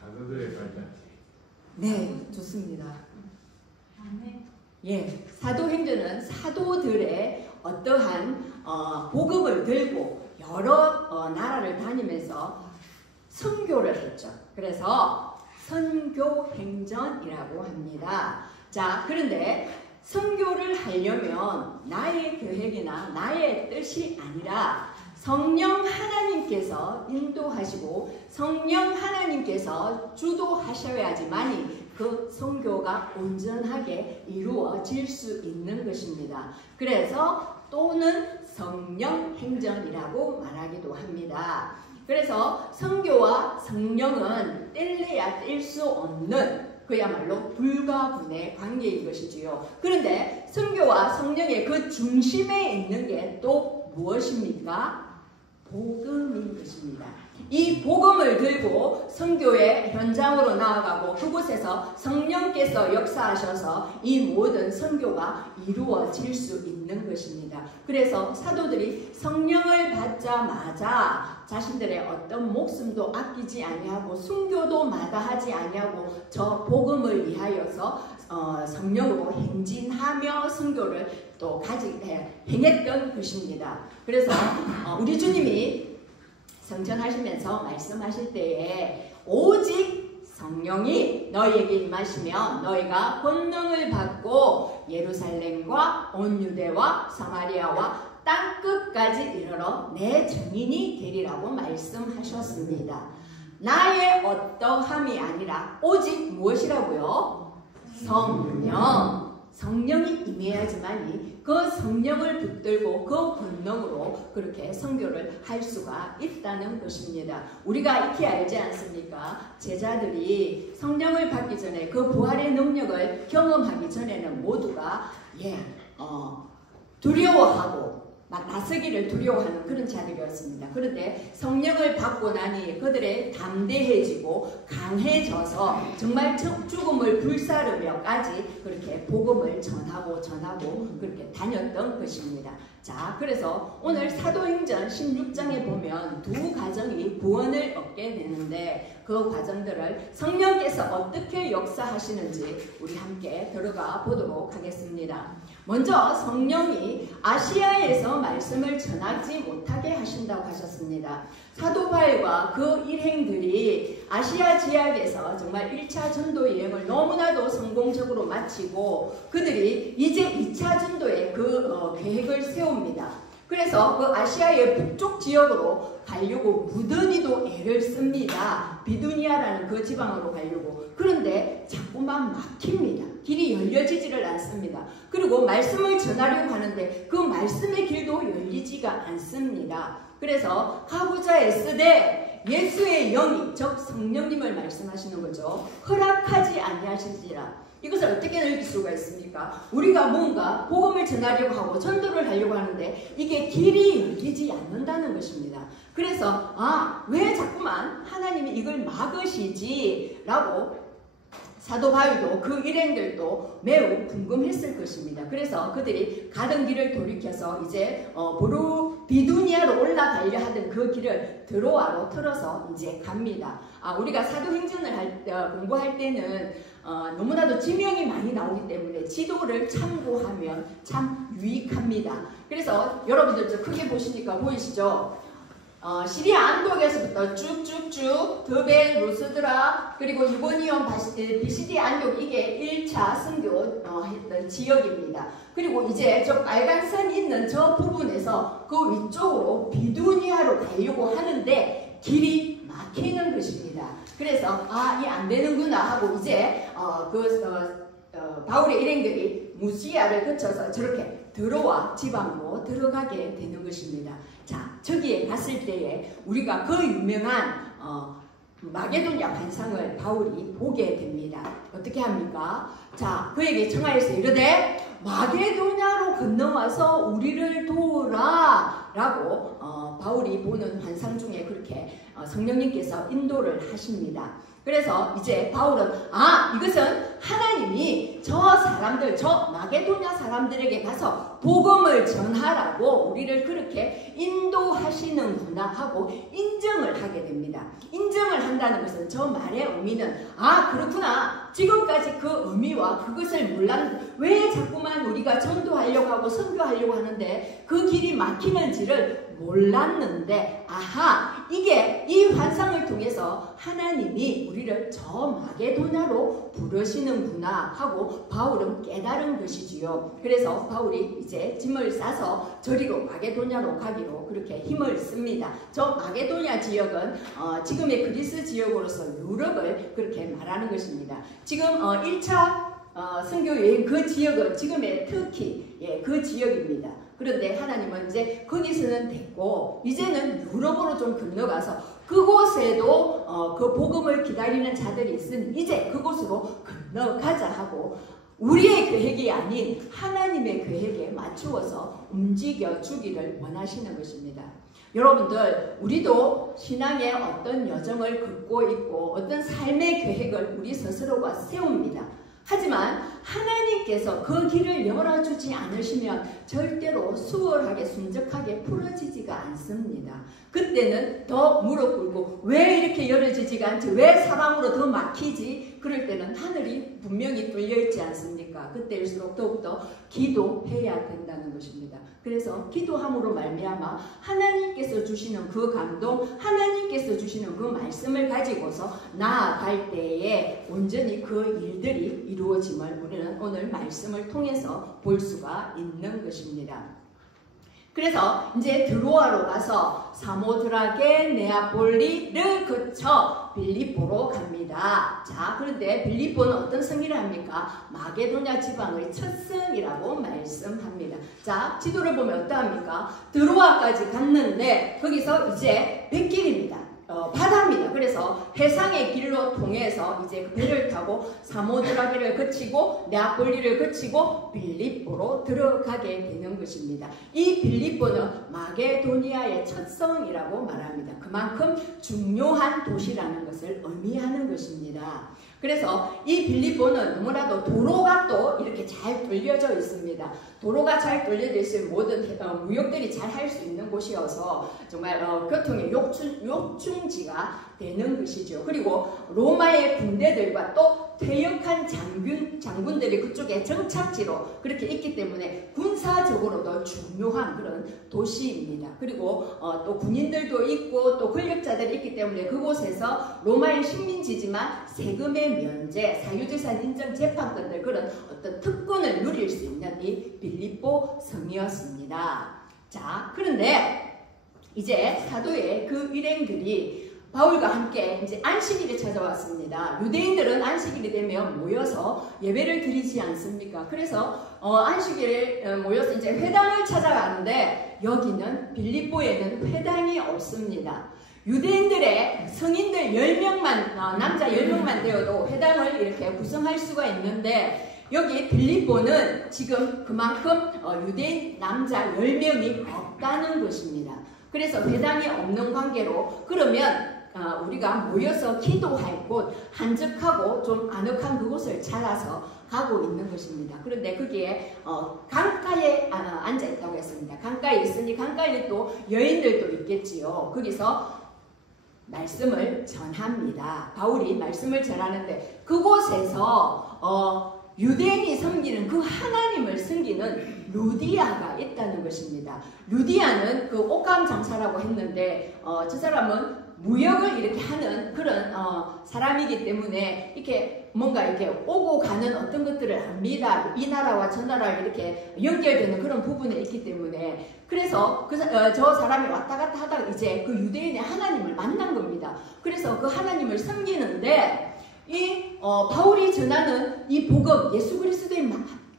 사도들의 발자취. 네, 좋습니다. 예, 사도행전은 사도들의 어떠한 복음을 들고 여러 나라를 다니면서 선교를 했죠. 그래서 선교행전이라고 합니다. 자, 그런데 선교를 하려면 나의 계획이나 나의 뜻이 아니라 성령 하나님께서 인도하시고 성령 하나님께서 주도하셔야지만이 그 선교가 온전하게 이루어질 수 있는 것입니다. 그래서 또는 성령 행전이라고 말하기도 합니다. 그래서 선교와 성령은 뗄래야 뗄 수 없는 그야말로 불가분의 관계인 것이지요. 그런데 선교와 성령의 그 중심에 있는 게 또 무엇입니까? 복음인 것입니다. 이 복음을 들고 선교의 현장으로 나아가고 그곳에서 성령께서 역사하셔서 이 모든 선교가 이루어질 수 있는 것입니다. 그래서 사도들이 성령을 받자마자 자신들의 어떤 목숨도 아끼지 아니하고 순교도 마다하지 아니하고 저 복음을 위하여서 성령으로 행진하며 선교를 또 행했던 것입니다. 그래서 우리 주님이 성천하시면서 말씀하실 때에 오직 성령이 너희에게 임하시면 너희가 권능을 받고 예루살렘과 온 유대와 사마리아와 땅끝까지 이르러 내 증인이 되리라고 말씀하셨습니다. 나의 어떠함이 아니라 오직 무엇이라고요? 성령. 성령이 임해야지만이 그 성령을 붙들고 그 권능으로 그렇게 선교를 할 수가 있다는 것입니다. 우리가 익히 알지 않습니까? 제자들이 성령을 받기 전에 그 부활의 능력을 경험하기 전에는 모두가 두려워하고 나서기를 두려워하는 그런 자들이었습니다. 그런데 성령을 받고 나니 그들의 담대해지고 강해져서 정말 죽음을 불사르며까지 그렇게 복음을 전하고 그렇게 다녔던 것입니다. 자, 그래서 오늘 사도행전 16장에 보면 두 가정이 구원을 얻게 되는데 그 과정들을 성령께서 어떻게 역사하시는지 우리 함께 들어가 보도록 하겠습니다. 먼저 성령이 아시아에서 말씀을 전하지 못하게 하신다고 하셨습니다. 사도 바울과 그 일행들이 아시아 지역에서 정말 1차 전도 여행을 너무나도 성공적으로 마치고 그들이 이제 2차 전도의 그 계획을 세웁니다. 그래서 그 아시아의 북쪽 지역으로 가려고 무던히도 애를 씁니다. 비두니아라는 그 지방으로 가려고. 그런데 자꾸만 막힙니다. 길이 열려지지를 않습니다. 그리고 말씀을 전하려고 하는데 그 말씀의 길도 열리지가 않습니다. 그래서 가고자 애쓰되 예수의 영이 즉 성령님을 말씀하시는 거죠. 허락하지 아니하실지라. 이것을 어떻게 느낄 수가 있습니까? 우리가 뭔가 복음을 전하려고 하고 전도를 하려고 하는데 이게 길이 열리지 않는다는 것입니다. 그래서 왜 자꾸만 하나님이 이걸 막으시지? 라고 사도 바울도 그 일행들도 매우 궁금했을 것입니다. 그래서 그들이 가던 길을 돌이켜서 이제 비두니아로 올라가려 하던 그 길을 드로아로 틀어서 이제 갑니다. 우리가 사도행전을 공부할 때는 너무나도 지명이 많이 나오기 때문에 지도를 참고하면 참 유익합니다. 그래서 여러분들 저 크게 보시니까 보이시죠? 시리아 안독에서부터 쭉쭉쭉 드벨, 루스드라, 그리고 이고니온, 비시디 안독, 이게 1차 선교했던 지역입니다. 그리고 이제 저 빨간 선이 있는 저 부분에서 그 위쪽으로 비두니아로 가려고 하는데 길이 막히는 것입니다. 그래서 이 안 되는구나 하고 이제 바울의 일행들이 무시아를 거쳐서 저렇게 드로아 지방으로 들어가게 되는 것입니다. 자, 저기에 갔을 때에 우리가 그 유명한 마게도냐 환상을 바울이 보게 됩니다. 어떻게 합니까? 자, 그에게 청하여서 이르되 마게도냐로 건너와서 우리를 도우라 라고 바울이 보는 환상 중에 그렇게 성령님께서 인도를 하십니다. 그래서 이제 바울은 이것은 하나님이 저 사람들, 저 마게도냐 사람들에게 가서 복음을 전하라고 우리를 그렇게 인도하시는구나 하고 인정을 하게 됩니다. 인정을 한다는 것은 저 말의 의미는 그렇구나, 지금까지 그 의미와 그것을 몰랐는데 왜 자꾸만 우리가 전도하려고 하고 선교하려고 하는데 그 길이 막히는지를 몰랐는데 이게 이 환상을 통해서 하나님이 우리를 저 마게도냐로 부르시는구나 하고 바울은 깨달은 것이지요. 그래서 바울이 이제 짐을 싸서 저리로 마게도냐로 가기로 그렇게 힘을 씁니다. 저 마게도냐 지역은 지금의 그리스 지역으로서 유럽을 그렇게 말하는 것입니다. 지금 1차 선교 여행 그 지역은 지금의 터키 그 지역입니다. 그런데 하나님은 이제 거기서는 됐고 이제는 유럽으로 좀 건너가서 그곳에도 그 복음을 기다리는 자들이 있으니 이제 그곳으로 건너가자 하고 우리의 계획이 아닌 하나님의 계획에 맞추어서 움직여 주기를 원하시는 것입니다. 여러분들, 우리도 신앙의 어떤 여정을 걷고 있고 어떤 삶의 계획을 우리 스스로가 세웁니다. 하지만 하나님께서 그 길을 열어주지 않으시면 절대로 수월하게 순적하게 풀어지지가 않습니다. 그때는 더 무릎 꿇고 왜 이렇게 열어지지가 않지? 왜 사방으로 더 막히지? 그럴 때는 하늘이 분명히 뚫려 있지 않습니까? 그때일수록 더욱더 기도해야 된다는 것입니다. 그래서 기도함으로 말미암아 하나님께서 주시는 그 감동, 하나님께서 주시는 그 말씀을 가지고서 나아갈 때에 온전히 그 일들이 이루어짐을 우리는 오늘 말씀을 통해서 볼 수가 있는 것입니다. 그래서 이제 드로아로 가서 사모드라게 네아폴리를 거쳐 빌립보로 갑니다. 자, 그런데 빌립보는 어떤 성이라 합니까? 마게도냐 지방의 첫 성이라고 말씀합니다. 자, 지도를 보면 어떠합니까? 드로아까지 갔는데 거기서 이제 뱃길입니다. 바다입니다. 그래서 해상의 길로 통해서 이제 그 배를 타고 사모드라게를 거치고 네아폴리를 거치고 빌립보로 들어가게 되는 것입니다. 이 빌립보는 마게도니아의 첫 성이라고 말합니다. 그만큼 중요한 도시라는 것을 의미하는 것입니다. 그래서 이 빌립보는 너무나도 도로가 또 이렇게 잘 뚫려져 있습니다. 도로가 잘 뚫려져 있으면 모든 무역들이 잘 할 수 있는 곳이어서 정말 교통의 요충지가 되는 것이죠. 그리고 로마의 군대들과 또 퇴역한 장군들이 그쪽에 정착지로 그렇게 있기 때문에 군사적으로도 중요한 그런 도시입니다. 그리고 또 군인들도 있고 또 권력자들이 있기 때문에 그곳에서 로마의 식민지지만 세금의 면제, 사유재산 인정 재판권들 그런 어떤 특권을 누릴 수 있는 이 빌립보 성이었습니다. 자, 그런데 이제 사도의 그 일행들이 바울과 함께 이제 안식일에 찾아왔습니다. 유대인들은 안식일이 되면 모여서 예배를 드리지 않습니까? 그래서 안식일에 모여서 이제 회당을 찾아가는데 여기는 빌립보에는 회당이 없습니다. 유대인들의 성인들 10명만 남자 10명만 되어도 회당을 이렇게 구성할 수가 있는데 여기 빌립보는 지금 그만큼 유대인 남자 10명이 없다는 것입니다. 그래서 회당이 없는 관계로 그러면 우리가 모여서 기도할 곳, 한적하고 좀 아늑한 그곳을 찾아서 가고 있는 것입니다. 그런데 거기에 강가에 앉아 있다고 했습니다. 강가에 있으니 강가에 또 여인들도 있겠지요. 거기서 말씀을 전합니다. 바울이 말씀을 전하는데 그곳에서 유대인이 섬기는 그 하나님을 섬기는 루디아가 있다는 것입니다. 루디아는 그 옷감 장사라고 했는데 저 사람은 무역을 이렇게 하는 그런 사람이기 때문에 이렇게 뭔가 이렇게 오고 가는 어떤 것들을 합니다. 이 나라와 저 나라와 이렇게 연결되는 그런 부분에 있기 때문에 그래서 저 사람이 왔다 갔다 하다가 이제 그 유대인의 하나님을 만난 겁니다. 그래서 그 하나님을 섬기는데 이 바울이 전하는 이 복음, 예수 그리스도의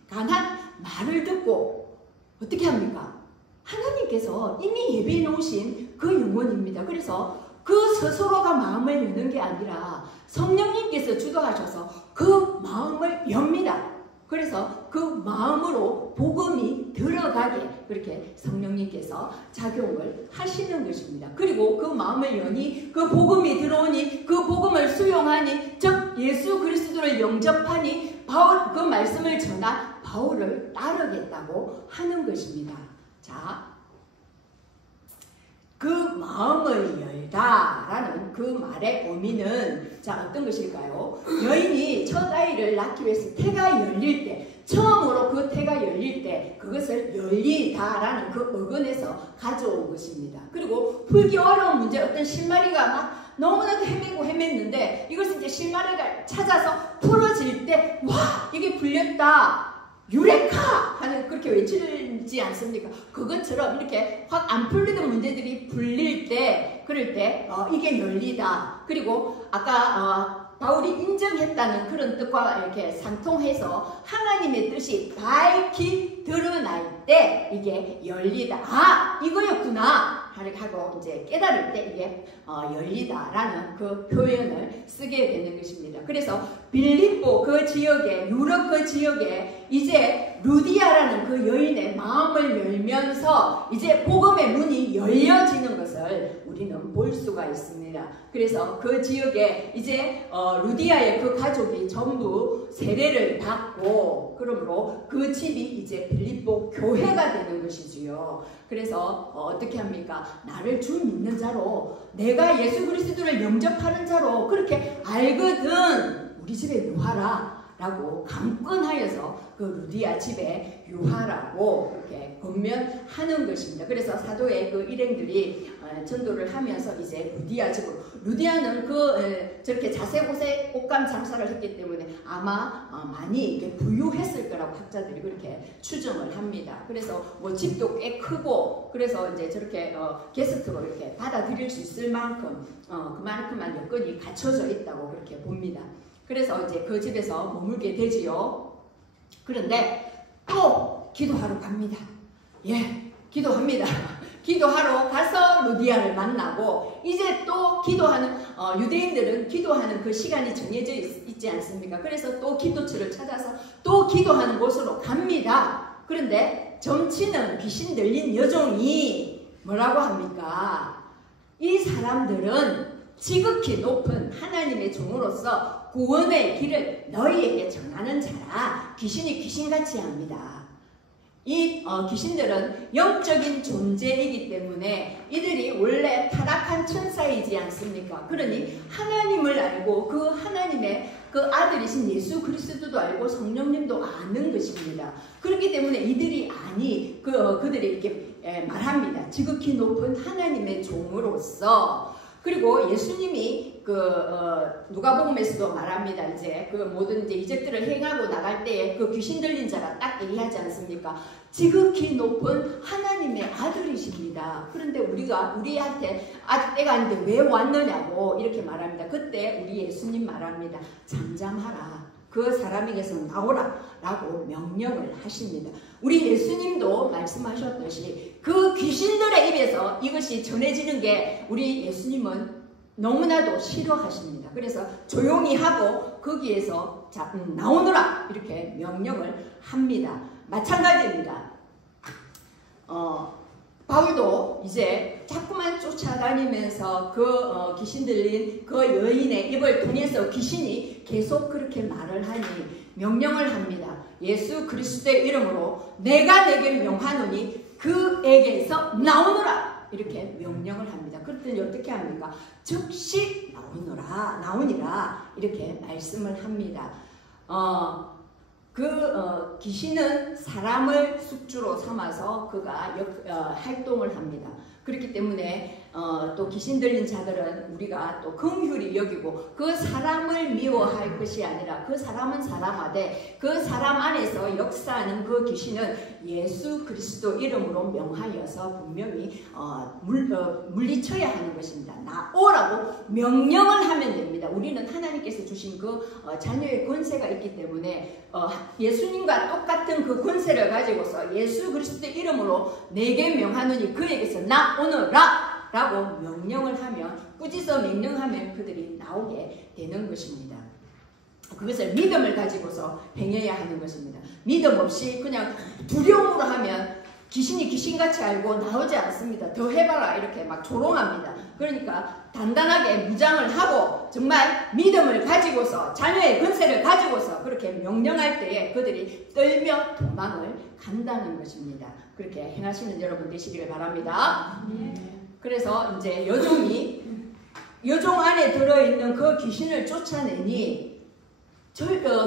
강한 말을 듣고 어떻게 합니까? 하나님께서 이미 예비해 놓으신 그 영혼입니다. 그래서 그 스스로가 마음을 여는 게 아니라 성령님께서 주도하셔서 그 마음을 엽니다. 그래서 그 마음으로 복음이 들어가게 그렇게 성령님께서 작용을 하시는 것입니다. 그리고 그 마음을 여니 그 복음이 들어오니 그 복음을 수용하니 즉 예수 그리스도를 영접하니 바울 그 말씀을 전하 바울을 따르겠다고 하는 것입니다. 자, 그 마음을 열다라는 그 말의 의미는 자 어떤 것일까요? 여인이 첫 아이를 낳기 위해서 태가 열릴 때 처음으로 그 태가 열릴 때 그것을 열리다라는 그 어근에서 가져온 것입니다. 그리고 풀기 어려운 문제 어떤 실마리가 막 너무나도 헤맸는데 이것을 이제 실마리가 찾아서 풀어질 때 와 이게 풀렸다 유레카 하는 그렇게 외치지 않습니까? 그것처럼 이렇게 확 안 풀리던 문제들이 풀릴 때 그럴 때 이게 열리다. 그리고 아까 바울이 인정했다는 그런 뜻과 이렇게 상통해서 하나님의 뜻이 밝히 드러날 때 이게 열리다. 아 이거였구나 하고 이제 깨달을 때 이게 열리다라는 그 표현을 쓰게 되는 것입니다. 그래서 빌립보 그 지역에 유럽 그 지역에 이제 루디아라는 그 여인의 마음을 열면서 이제 복음의 문이 열려지는 것을 우리는 볼 수가 있습니다. 그래서 그 지역에 이제 루디아의 그 가족이 전부 세례를 받고 그러므로 그 집이 이제 빌립보 교회가 되는 것이지요. 그래서 어떻게 합니까? 나를 주 믿는 자로 내가 예수 그리스도를 영접하는 자로 그렇게 알거든 우리 집에 유하라 라고 강권하여서 그 루디아 집에 유하라고 그렇게 권면하는 것입니다. 그래서 사도의 그 일행들이 전도를 하면서 이제 루디아 집으로 루디아는 저렇게 자세고세 옷감 장사를 했기 때문에 아마 많이 이렇게 부유했을 거라고 학자들이 그렇게 추정을 합니다. 그래서 뭐 집도 꽤 크고 그래서 이제 저렇게 게스트로 이렇게 받아들일 수 있을 만큼 그만큼만 여건이 갖춰져 있다고 그렇게 봅니다. 그래서 이제 그 집에서 머물게 되지요. 그런데 또 기도하러 갑니다. 예, 기도합니다. 기도하러 가서 루디아를 만나고 이제 또 기도하는 유대인들은 기도하는 그 시간이 정해져 있지 않습니까? 그래서 또 기도처를 찾아서 또 기도하는 곳으로 갑니다. 그런데 점치는 귀신 들린 여종이 뭐라고 합니까? 이 사람들은 지극히 높은 하나님의 종으로서 구원의 길을 너희에게 전하는 자라. 귀신이 귀신같이 합니다. 이 귀신들은 영적인 존재이기 때문에 이들이 원래 타락한 천사이지 않습니까? 그러니 하나님을 알고 그 하나님의 그 아들이신 예수 그리스도도 알고 성령님도 아는 것입니다. 그렇기 때문에 이들이 그들이 이렇게 말합니다. 지극히 높은 하나님의 종으로서. 그리고 예수님이 누가복음에서도 말합니다. 이제 그 모든 이제 이적들을 행하고 나갈 때에 그 귀신 들린 자가 딱 얘기하지 않습니까? 지극히 높은 하나님의 아들이십니다. 그런데 우리한테 아직 때가 아닌데 왜 왔느냐고 이렇게 말합니다. 그때 우리 예수님 말합니다. 잠잠하라. 그 사람에게서 나오라 라고 명령을 하십니다. 우리 예수님도 말씀하셨듯이 그 귀신들의 입에서 이것이 전해지는 게 우리 예수님은 너무나도 싫어하십니다. 그래서 조용히 하고 거기에서 나오너라 이렇게 명령을 합니다. 마찬가지입니다. 바울도 이제 자꾸만 쫓아다니면서 그 귀신 들린 그 여인의 입을 통해서 귀신이 계속 그렇게 말을 하니 명령을 합니다. 예수 그리스도의 이름으로 내가 내게 명하노니 그에게서 나오너라 이렇게 명령을 합니다. 그랬더니 어떻게 합니까? 즉시 나오니라 이렇게 말씀을 합니다. 귀신은 사람을 숙주로 삼아서 그가 활동을 합니다. 그렇기 때문에 또 귀신 들린 자들은 우리가 또 긍휼히 여기고 그 사람을 미워할 것이 아니라 그 사람은 사람하되 그 사람 안에서 역사하는 그 귀신은 예수 그리스도 이름으로 명하여서 분명히 물리쳐야 하는 것입니다. 나오라고 명령을 하면 됩니다. 우리는 하나님께서 주신 그 자녀의 권세가 있기 때문에 예수님과 똑같은 그 권세를 가지고서 예수 그리스도의 이름으로 내게 명하노니 그에게서 나오너라 라고 명령을 하면 꾸짖어 명령하면 그들이 나오게 되는 것입니다. 그것을 믿음을 가지고서 행해야 하는 것입니다. 믿음 없이 그냥 두려움으로 하면 귀신이 귀신같이 알고 나오지 않습니다. 더 해봐라 이렇게 막 조롱합니다. 그러니까 단단하게 무장을 하고 정말 믿음을 가지고서 자녀의 권세를 가지고서 그렇게 명령할 때에 그들이 떨며 도망을 간다는 것입니다. 그렇게 행하시는 여러분 되시기를 바랍니다. 그래서 이제 여종 안에 들어있는 그 귀신을 쫓아내니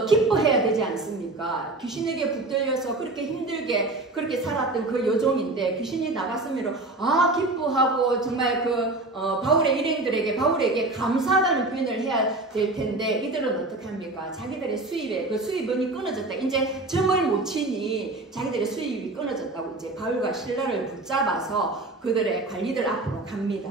기뻐해야 되지 않습니까? 귀신에게 붙들려서 그렇게 힘들게 그렇게 살았던 그 여종인데 귀신이 나갔으면 기뻐하고 정말 바울의 일행에게 감사하다는 표현을 해야 될 텐데 이들은 어떻게 합니까? 자기들의 수입에 그 수입원이 끊어졌다. 이제 점을 못 치니 자기들의 수입이 끊어졌다고 이제 바울과 실라를 붙잡아서 그들의 관리들 앞으로 갑니다.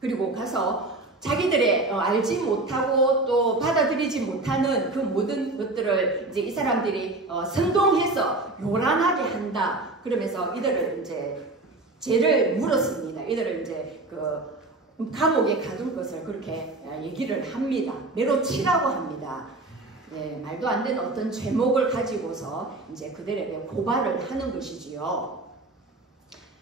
그리고 가서 자기들의 알지 못하고 또 받아들이지 못하는 그 모든 것들을 이제 이 사람들이 선동해서 요란하게 한다. 그러면서 이들을 이제 죄를 물었습니다. 이들을 이제 감옥에 가둘 것을 그렇게 얘기를 합니다. 매로 치라고 합니다. 네, 말도 안 되는 어떤 죄목을 가지고서 이제 그들에게 고발을 하는 것이지요.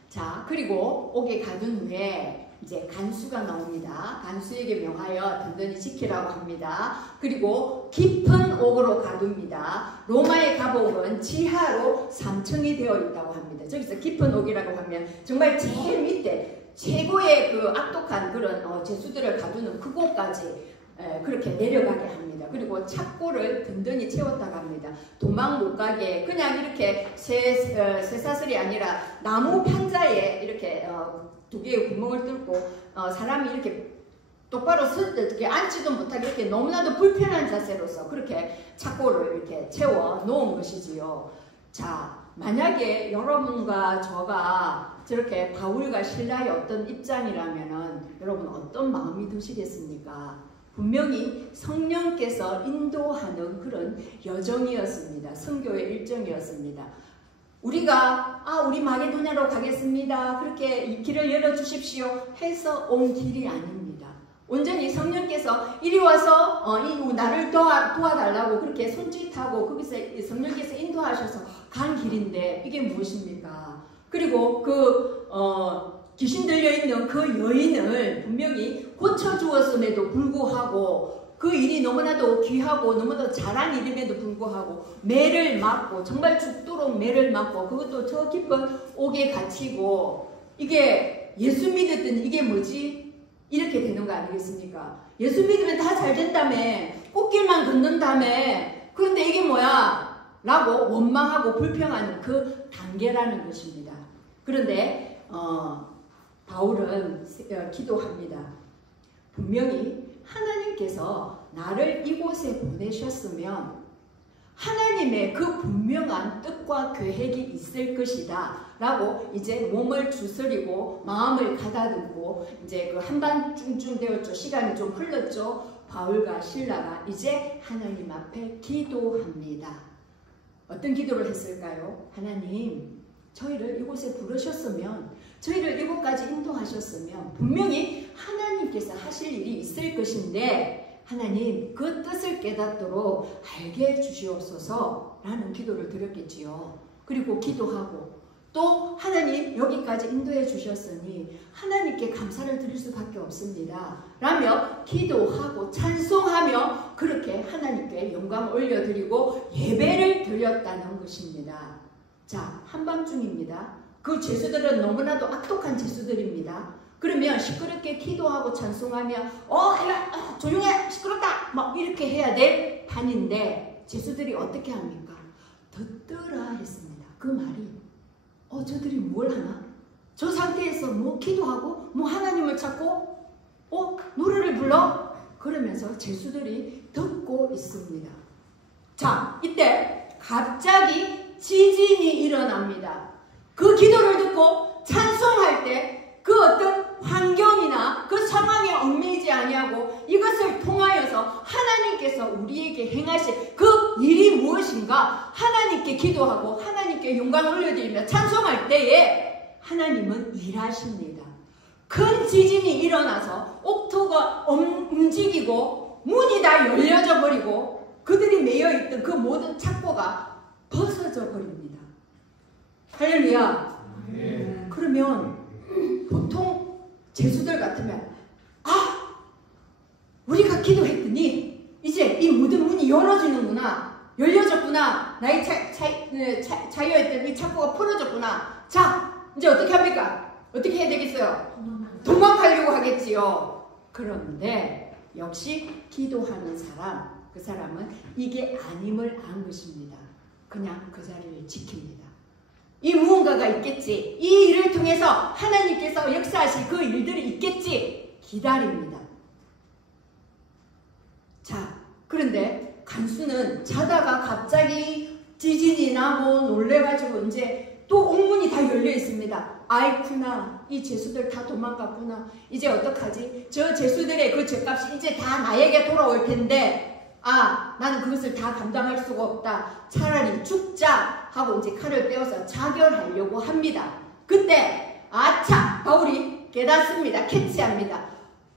자, 그리고 옥에 가둔 후에 이제 간수가 나옵니다. 간수에게 명하여 든든히 지키라고 합니다. 그리고 깊은 옥으로 가둡니다. 로마의 감옥은 지하로 3층이 되어 있다고 합니다. 저기서 깊은 옥이라고 하면 정말 제일 밑에 최고의 그 악독한 그런 죄수들을 가두는 그곳까지 그렇게 내려가게 합니다. 그리고 착고를 든든히 채웠다고 합니다. 도망 못 가게 그냥 이렇게 쇠사슬이 아니라 나무 판자에 이렇게 2개의 구멍을 뚫고 사람이 이렇게 똑바로 앉지도 못하게 이렇게 너무나도 불편한 자세로서 그렇게 착고를 이렇게 채워 놓은 것이지요. 자, 만약에 여러분과 저가 저렇게 바울과 실라의 어떤 입장이라면은 여러분 어떤 마음이 드시겠습니까? 분명히 성령께서 인도하는 그런 여정이었습니다. 선교의 일정이었습니다. 우리가 우리 마게도냐로 가겠습니다. 그렇게 길을 열어주십시오 해서 온 길이 아닙니다. 온전히 성령께서 이리 와서 나를 도와달라고 그렇게 손짓하고 거기서 성령께서 인도하셔서 간 길인데 이게 무엇입니까? 그리고 귀신 들려있는 그 여인을 분명히 고쳐주었음에도 불구하고 그 일이 너무나도 귀하고 너무나도 잘한 일임에도 불구하고 매를 맞고 정말 죽도록 매를 맞고 그것도 저 깊은 옥에 갇히고 이게 예수 믿었더니 이게 뭐지? 이렇게 되는 거 아니겠습니까? 예수 믿으면 다 잘 된다며 꽃길만 걷는다며 그런데 이게 뭐야? 라고 원망하고 불평하는 그 단계라는 것입니다. 그런데 바울은 기도합니다. 분명히 하나님께서 나를 이곳에 보내셨으면 하나님의 그 분명한 뜻과 계획이 있을 것이다 라고 이제 몸을 주스리고 마음을 가다듬고 이제 그 한밤중쯤 되었죠. 시간이 좀 흘렀죠. 바울과 실라가 이제 하나님 앞에 기도합니다. 어떤 기도를 했을까요? 하나님, 저희를 이곳에 부르셨으면 저희를 이곳까지 인도하셨으면 분명히 하나님께서 하실 일이 있을 것인데 하나님 그 뜻을 깨닫도록 알게 해주시옵소서 라는 기도를 드렸겠지요. 그리고 기도하고 또 하나님 여기까지 인도해 주셨으니 하나님께 감사를 드릴 수밖에 없습니다. 라며 기도하고 찬송하며 그렇게 하나님께 영광을 올려드리고 예배를 드렸다는 것입니다. 자, 한밤중입니다. 그 죄수들은 너무나도 악독한 죄수들입니다. 그러면 시끄럽게 기도하고 찬송하며 조용해 시끄럽다 막 이렇게 해야 될 판인데 죄수들이 어떻게 합니까? 듣더라 했습니다. 그 말이 저들이 뭘 하나? 저 상태에서 뭐 기도하고 뭐 하나님을 찾고 노래를 불러? 그러면서 죄수들이 듣고 있습니다. 자, 이때 갑자기 지진이 일어납니다. 그 기도를 듣고 찬송할 때 그 어떤 환경이나 그 상황에 얽매이지 아니하고 이것을 통하여서 하나님께서 우리에게 행하실 그 일이 무엇인가 하나님께 기도하고 하나님께 영광을 올려드리며 찬송할 때에 하나님은 일하십니다. 큰 지진이 일어나서 옥토가 움직이고 문이 다 열려져 버리고 그들이 매여있던 그 모든 착고가 벗어져 버립니다. 할렐루야. 그러면 보통 죄수들 같으면 우리가 기도했더니 이제 이 모든 문이 열어지는구나, 열려졌구나, 나의 자유했던 이 착고가 풀어졌구나. 자, 이제 어떻게 합니까? 어떻게 해야 되겠어요? 도망가려고 하겠지요. 그런데 역시 기도하는 사람, 그 사람은 이게 아님을 안 것입니다. 그냥 그 자리를 지킵니다. 이 무언가가 있겠지, 이 일을 통해서 하나님께서 역사하실 그 일들이 있겠지 기다립니다. 자, 그런데 간수는 자다가 갑자기 지진이 나고 놀래가지고 이제 또 옥문이 다 열려 있습니다. 아이쿠나, 이 죄수들 다 도망갔구나. 이제 어떡하지? 저 죄수들의 그 죄값이 이제 다 나에게 돌아올 텐데 나는 그것을 다 감당할 수가 없다. 차라리 죽자 하고 이제 칼을 빼어서 자결하려고 합니다. 그때 바울이 깨닫습니다. 캐치합니다.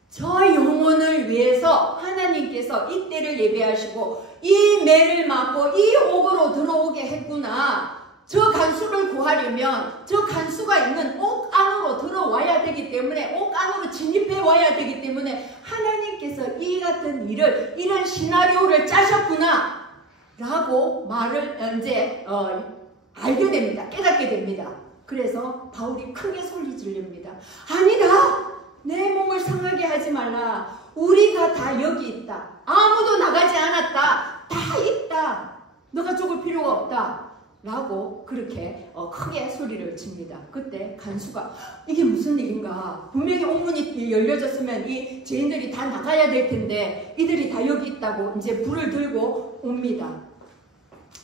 저 영혼을 위해서 하나님께서 이때를 예배하시고 이 매를 맞고 이 옥으로 들어오게 했구나. 저 간수를 구하려면 저 간수가 있는 옥 안으로 들어와야 되기 때문에, 옥 안으로 진입해 와야 되기 때문에 하나님께서 이 같은 일을, 이런 시나리오를 짜셨구나 라고 말을 이제 알게 됩니다. 깨닫게 됩니다. 그래서 바울이 크게 소리 지릅니다. 아니다, 내 몸을 상하게 하지 말라. 우리가 다 여기 있다. 아무도 나가지 않았다. 다 있다. 너가 죽을 필요가 없다 라고 그렇게 크게 소리를 칩니다. 그때 간수가 이게 무슨 일인가, 분명히 옥문이 열려졌으면 이 죄인들이 다 나가야 될 텐데 이들이 다 여기 있다고 이제 불을 들고 옵니다.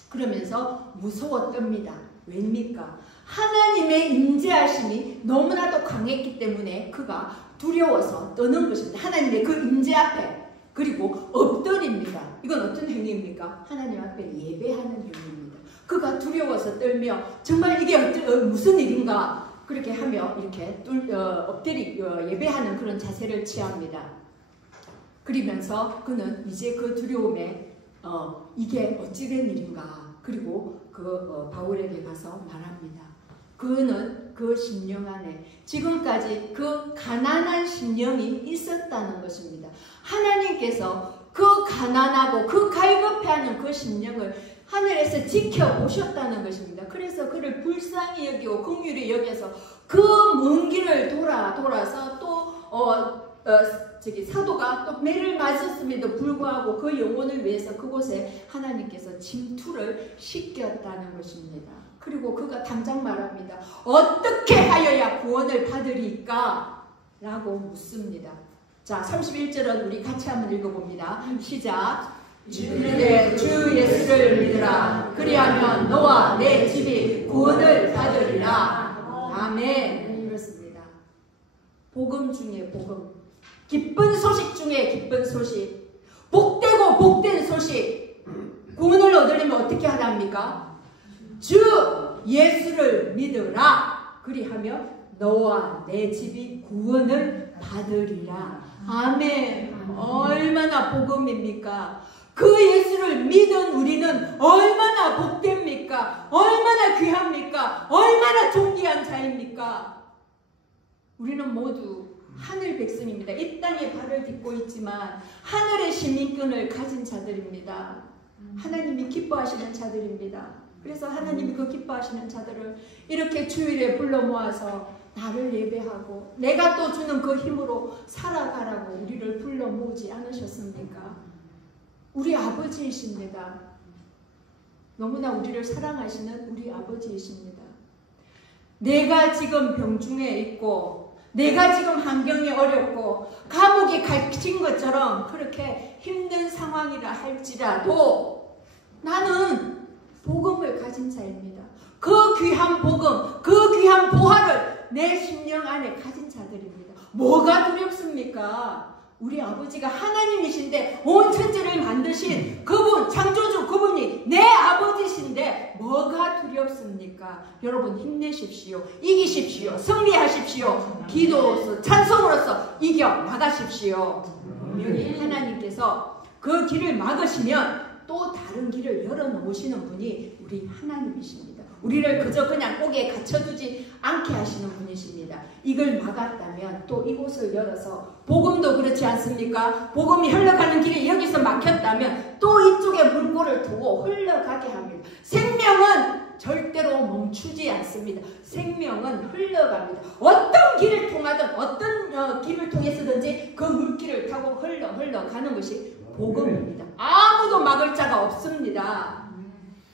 그러면서 무서워 뜹니다. 왜입니까? 하나님의 임재하심이 너무나도 강했기 때문에 그가 두려워서 떠는 것입니다. 하나님의 그 임재 앞에. 그리고 엎드립니다. 이건 어떤 행위입니까? 하나님 앞에 예배하는 행위입니다. 그가 두려워서 떨며 정말 이게 무슨 일인가 그렇게 하며 이렇게 예배하는 그런 자세를 취합니다. 그러면서 그는 이제 그 두려움에 이게 어찌된 일인가, 그리고 바울에게 가서 말합니다. 그는 그 심령 안에 지금까지 그 가난한 심령이 있었다는 것입니다. 하나님께서 그 가난하고 그 갈급해하는 그 심령을 하늘에서 지켜보셨다는 것입니다. 그래서 그를 불쌍히 여기고 긍휼히 여겨서 그 먼 길을 돌아서 또 사도가 또 매를 맞았음에도 불구하고 그 영혼을 위해서 그곳에 하나님께서 침투를 시켰다는 것입니다. 그리고 그가 당장 말합니다. 어떻게 하여야 구원을 받으리까? 라고 묻습니다. 자, 31절은 우리 같이 한번 읽어봅니다. 시작. 주 예수를 믿으라. 그리하면 너와 내 집이 구원을 받으리라. 아멘. 그렇습니다. 복음 중에 복음, 기쁜 소식 중에 기쁜 소식, 복되고 복된 소식. 구원을 얻으려면 어떻게 하랍니까? 주 예수를 믿으라. 그리하며 너와 내 집이 구원을 받으리라. 아멘. 얼마나 복음입니까? 그 예수를 믿은 우리는 얼마나 복됩니까? 얼마나 귀합니까? 얼마나 존귀한 자입니까? 우리는 모두 하늘 백성입니다. 이 땅에 발을 딛고 있지만 하늘의 시민권을 가진 자들입니다. 하나님이 기뻐하시는 자들입니다. 그래서 하나님이 그 기뻐하시는 자들을 이렇게 주일에 불러 모아서 나를 예배하고 내가 또 주는 그 힘으로 살아가라고 우리를 불러 모으지 않으셨습니까? 우리 아버지이십니다. 너무나 우리를 사랑하시는 우리 아버지이십니다. 내가 지금 병중에 있고 내가 지금 환경이 어렵고 감옥에 갇힌 것처럼 그렇게 힘든 상황이라 할지라도 나는 복음을 가진 자입니다. 그 귀한 복음, 그 귀한 보화를 내 심령 안에 가진 자들입니다. 뭐가 두렵습니까? 우리 아버지가 하나님이신데 온 천지를 만드신 그분, 창조주 그분이 내 아버지신데 뭐가 두렵습니까? 여러분 힘내십시오. 이기십시오. 승리하십시오. 기도로서 찬송으로서 이겨 나가십시오. 분명히 하나님께서 그 길을 막으시면 또 다른 길을 열어놓으시는 분이 우리 하나님이십니다. 우리를 그저 그냥 옥에 갇혀두지 않게 하시는 분이십니다. 이걸 막았다면 또 이곳을 열어서 복음도 그렇지 않습니까? 복음이 흘러가는 길이 여기서 막혔다면 또 이쪽에 물꼬를 두고 흘러가게 합니다. 생명은 절대로 멈추지 않습니다. 생명은 흘러갑니다. 어떤 길을 통하든 어떤 길을 통해서든지 그 물길을 타고 흘러가는 것이 복음입니다. 아무도 막을 자가 없습니다.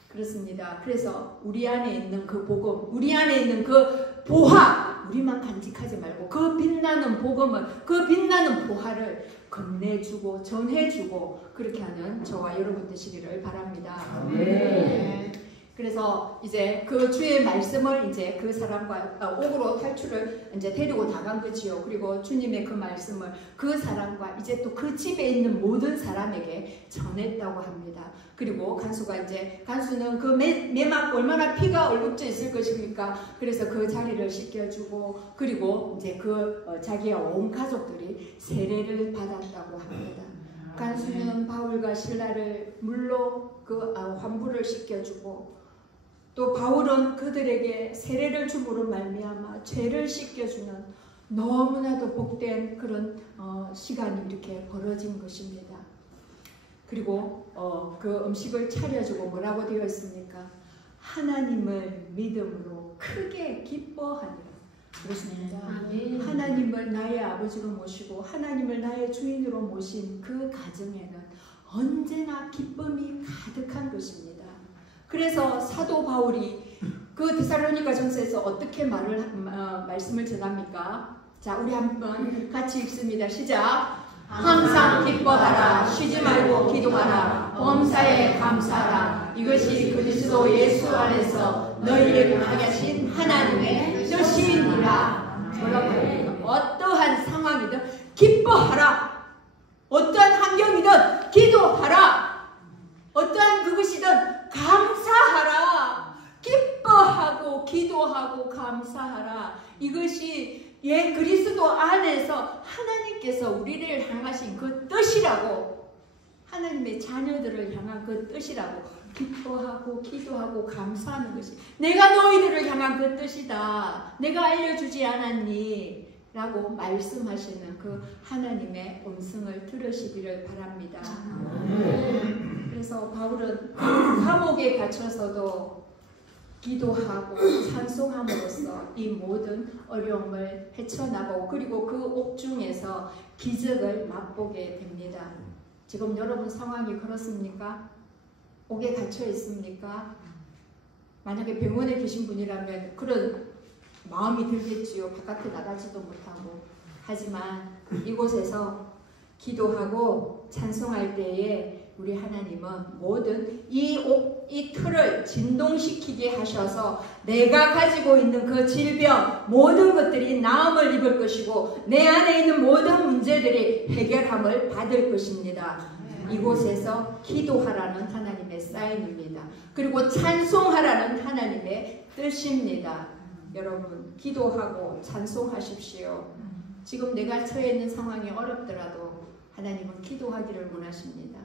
그렇습니다. 그래서 우리 안에 있는 그 복음, 우리 안에 있는 그 보화, 우리만 간직하지 말고 그 빛나는 복음을, 그 빛나는 보화를 건네주고 전해주고 그렇게 하는 저와 여러분 되시기를 바랍니다. 네. 그래서 이제 그 주의 말씀을 이제 그 사람과 옥으로 탈출을 이제 데리고 나간 거지요. 그리고 주님의 그 말씀을 그 사람과 이제 또 그 집에 있는 모든 사람에게 전했다고 합니다. 그리고 간수는 그 매 맞고 얼마나 피가 얼룩져 있을 것입니까? 그래서 그 자리를 씻겨주고 그리고 이제 자기의 온 가족들이 세례를 받았다고 합니다. 간수는 바울과 실라를 물로 환부를 씻겨주고 또 바울은 그들에게 세례를 줌으로 말미암아 죄를 씻겨주는 너무나도 복된 그런 시간이 이렇게 벌어진 것입니다. 그리고 그 음식을 차려주고 뭐라고 되어 있습니까? 하나님을 믿음으로 크게 기뻐하니라. 그렇습니다. 하나님을 나의 아버지로 모시고 하나님을 나의 주인으로 모신 그 가정에는 언제나 기쁨이 가득한 것입니다. 그래서 사도 바울이 그 데살로니가 전서에서 어떻게 말씀을 전합니까? 자, 우리 한번 같이 읽습니다. 시작. 항상 기뻐하라. 쉬지 말고 기도하라. 범사에 감사하라. 이것이 그리스도 예수 안에서 너희에게 하신 하나님의 뜻이니라. 뭐라고 합니까? 어떠한 상황이든 기뻐하라. 어떠한 환경이든 기도하라. 어떠한 그것이든 감사하라. 기뻐하고 기도하고 감사하라. 이것이 그리스도 안에서 하나님께서 우리를 향하신 그 뜻이라고, 하나님의 자녀들을 향한 그 뜻이라고, 기뻐하고 기도하고 감사하는 것이 내가 너희들을 향한 그 뜻이다. 내가 알려주지 않았니? 라고 말씀하시는 그 하나님의 음성을 들으시기를 바랍니다. 그래서 바울은 감옥에 갇혀서도 기도하고 찬송함으로써 이 모든 어려움을 헤쳐나가고 그리고 그 옥중에서 기적을 맛보게 됩니다. 지금 여러분 상황이 그렇습니까? 옥에 갇혀 있습니까? 만약에 병원에 계신 분이라면 그런 마음이 들겠지요. 바깥에 나가지도 못하고. 하지만 이곳에서 기도하고 찬송할 때에 우리 하나님은 모든 이 틀을 진동시키게 하셔서 내가 가지고 있는 그 질병 모든 것들이 나음을 입을 것이고 내 안에 있는 모든 문제들이 해결함을 받을 것입니다. 이곳에서 기도하라는 하나님의 사인입니다. 그리고 찬송하라는 하나님의 뜻입니다. 여러분 기도하고 찬송하십시오. 지금 내가 처해 있는 상황이 어렵더라도 하나님은 기도하기를 원하십니다.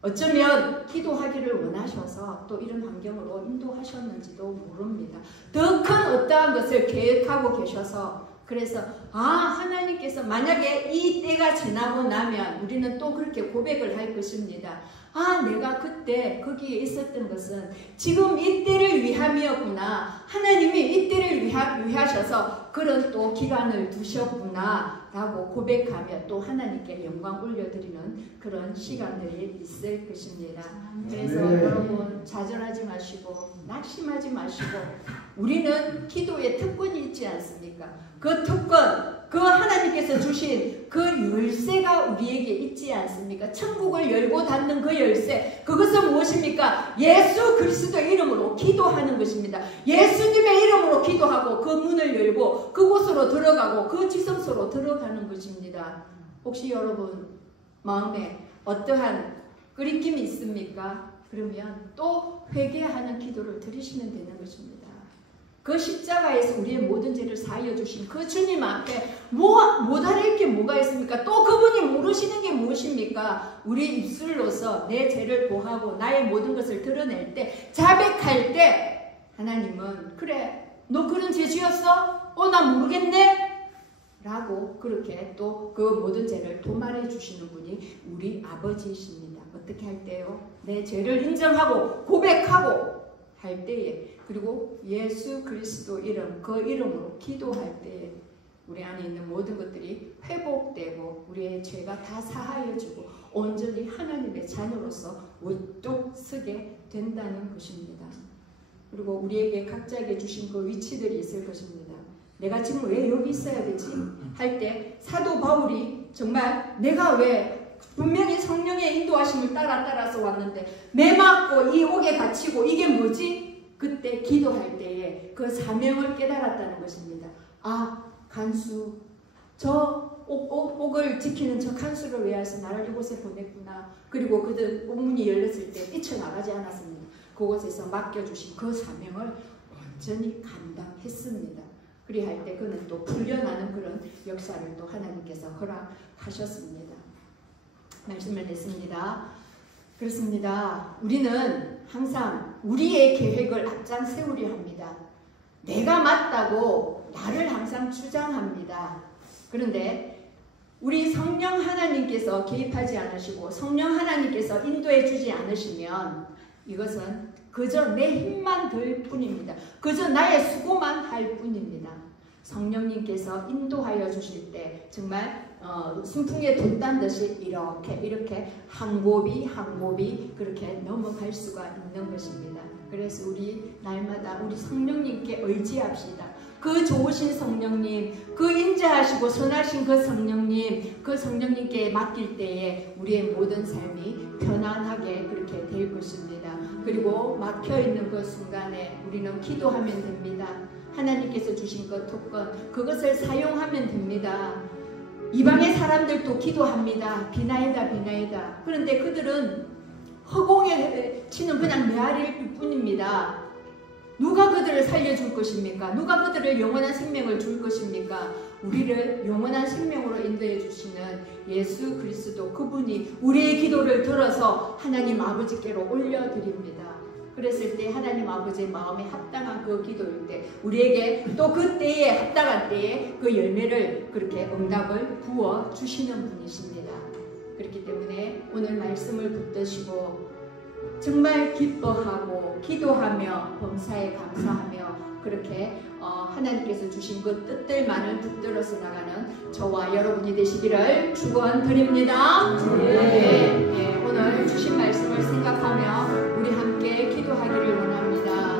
어쩌면 기도하기를 원하셔서 또 이런 환경으로 인도하셨는지도 모릅니다. 더 큰 어떠한 것을 계획하고 계셔서 그래서 하나님께서 만약에 이 때가 지나고 나면 우리는 또 그렇게 고백을 할 것입니다. 내가 그때 거기에 있었던 것은 지금 이 때를 위함이었구나. 하나님이 이 때를 위하셔서 그런 또 기간을 두셨구나 라고 고백하며 또 하나님께 영광 올려드리는 그런 시간들이 있을 것입니다. 그래서 여러분 좌절하지 마시고 낙심하지 마시고 우리는 기도에 특권이 있지 않습니까? 그 특권, 그 하나님께서 주신 그 열쇠가 우리에게 있지 않습니까? 천국을 열고 닫는 그 열쇠, 그것은 무엇입니까? 예수 그리스도의 이름으로 기도하는 것입니다. 예수님의 이름으로 기도하고 그 문을 열고 그곳으로 들어가고 그 지성소로 들어가는 것입니다. 혹시 여러분 마음에 어떠한 끄리낌이 있습니까? 그러면 또 회개하는 기도를 드리시면 되는 것입니다. 그 십자가에서 우리의 모든 죄를 사하여 주신 그 주님 앞에 못할 게 뭐가 있습니까? 또 그분이 모르시는 게 무엇입니까? 우리 입술로서 내 죄를 고하고 나의 모든 것을 드러낼 때, 자백할 때 하나님은 그래 너 그런 죄지었어? 나 모르겠네? 라고 그렇게 또 그 모든 죄를 도말해 주시는 분이 우리 아버지이십니다. 어떻게 할 때요? 내 죄를 인정하고 고백하고 할 때에, 그리고 예수 그리스도 이름, 그 이름으로 기도할 때에 우리 안에 있는 모든 것들이 회복되고 우리의 죄가 다 사하여지고 온전히 하나님의 자녀로서 우뚝 서게 된다는 것입니다. 그리고 우리에게 각자에게 주신 그 위치들이 있을 것입니다. 내가 지금 왜 여기 있어야 되지? 할 때 사도 바울이 정말 내가 왜 분명히 성령의 인도하심을 따라서 왔는데 매 맞고 이 옥에 갇히고 이게 뭐지? 그때 기도할 때에 그 사명을 깨달았다는 것입니다. 간수, 저 옥을 지키는 저 간수를 위해서 나를 이곳에 보냈구나. 그리고 그들 옥문이 열렸을 때 뛰쳐나가지 않았습니다. 그곳에서 맡겨주신 그 사명을 완전히 감당했습니다. 그리할 때 그는 또 풀려나는 그런 역사를 또 하나님께서 허락하셨습니다. 말씀을 냈습니다. 그렇습니다. 우리는 항상 우리의 계획을 앞장 세우려 합니다. 내가 맞다고 나를 항상 주장합니다. 그런데 우리 성령 하나님께서 개입하지 않으시고 성령 하나님께서 인도해 주지 않으시면 이것은 그저 내 힘만 들 뿐입니다. 그저 나의 수고만 할 뿐입니다. 성령님께서 인도하여 주실 때 정말 순풍에 돛단 듯이 이렇게 한 곱이 그렇게 넘어갈 수가 있는 것입니다. 그래서 우리 날마다 우리 성령님께 의지합시다. 그 좋으신 성령님, 그 인자하시고 선하신 그 성령님께 맡길 때에 우리의 모든 삶이 편안하게 그렇게 될 것입니다. 그리고 막혀있는 그 순간에 우리는 기도하면 됩니다. 하나님께서 주신 그 특권, 그것을 사용하면 됩니다. 이방의 사람들도 기도합니다. 비나이다. 그런데 그들은 허공에 치는 그냥 메아리일 뿐입니다. 누가 그들을 살려줄 것입니까? 누가 그들을 영원한 생명을 줄 것입니까? 우리를 영원한 생명으로 인도해 주시는 예수 그리스도, 그분이 우리의 기도를 들어서 하나님 아버지께로 올려드립니다. 그랬을 때 하나님 아버지의 마음에 합당한 그 기도일 때 우리에게 또 그때에 합당한 때에 그 열매를 그렇게 응답을 부어 주시는 분이십니다. 그렇기 때문에 오늘 말씀을 붙드시고 정말 기뻐하고 기도하며 범사에 감사하며 그렇게 하나님께서 주신 그 뜻들만을 붙들어서 나가는 저와 여러분이 되시기를 축원드립니다. 네, 오늘 주신 말씀을 생각하며 우리 함께 기도하기를 원합니다.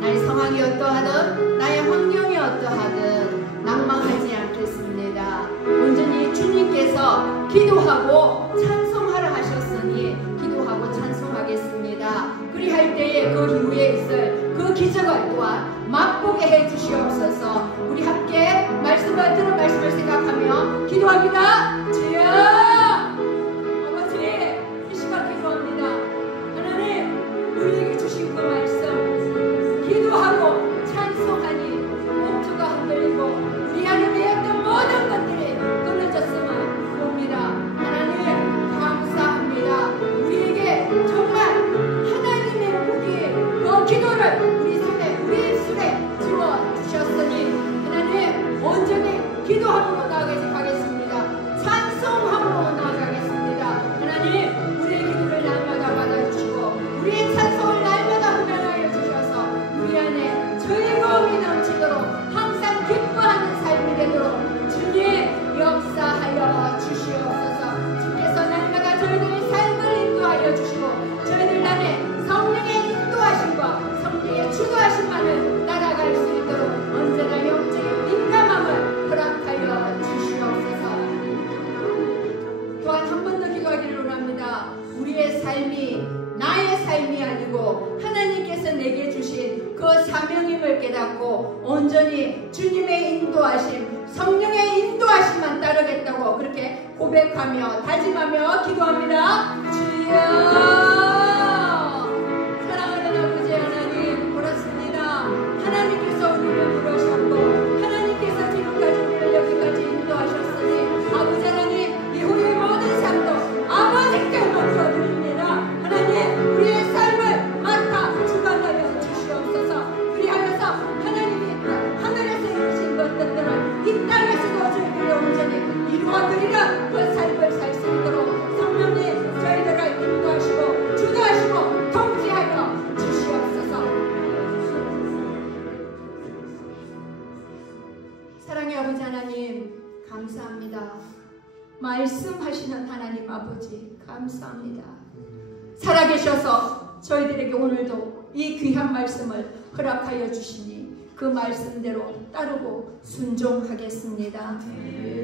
나의 상황이 어떠하든 나의 환경이 어떠하든 낭망하지 않겠습니다. 온전히 주님께서 기도하고 찬송하라 하셨으니 기도하고 찬송하겠습니다. 그리할 때에 그 이후에 있을 그 기적을 또한 맛보게 해주시옵소서. 우리 함께 들은 말씀을 생각하며 기도합니다. 주여 아버지, 이 시간 기도합니다. 하나님, 우리에게 주신 그 말씀 기도하고 찬송하니 목주가 흔들리고 우리 안에 매였던 모든 것들이 끊어졌으면 봅니다. 하나님 감사합니다. 기도함으로 나아가겠습니다. 찬송함으로 나아가겠습니다. 하나님, 우리의 기도를 날마다 받아주시고 우리의 찬송을 날마다 흠양하여 주셔서 우리 안에 즐거움이 넘치도록 항상 기뻐하는 삶이 되도록 주님 역사하여 주시옵소서. 주께서 날마다 저희들의 삶을 인도하여 주시고 저희들 안에 성령의 인도하심과 성령의 주도하심만을 따라갈 수 있도록 언제나 영적인 민감함을 허락하여 주시옵소서. 또한 한 번 더 기도하기를 원합니다. 우리의 삶이 나의 삶이 아니고 하나님께서 내게 주신 그 사명임을 깨닫고 온전히 주님의 인도하심, 성령의 인도하심만 따르겠다고 그렇게 고백하며 다짐하며 기도합니다. 주여, 사랑하는 아버지 하나님, 그렇습니다. 하나님께서 우리를 부르셨고 하나님께서 지금까지 우리를 여기까지 인도하셨으니 아버지 하나님, 이후의 모든 삶도 아버지께 맡겨드립니다. 하나님, 우리의 삶을 맡아 주관하여 주시옵소서. 그리하여서 하나님이 하늘에서 이루신 것들을 이 땅에서도 저희들이 온전히 이루어드리는 그 삶을 살 수 있도록 성령님 저희들을 인도하시고 주도하시고 통치하여 주시옵소서. 사랑의 아버지 하나님, 감사합니다. 말씀하시는 하나님 아버지, 감사합니다. 살아계셔서 저희들에게 오늘도 이 귀한 말씀을 허락하여 주시니 그 말씀대로 따르고 순종하겠습니다.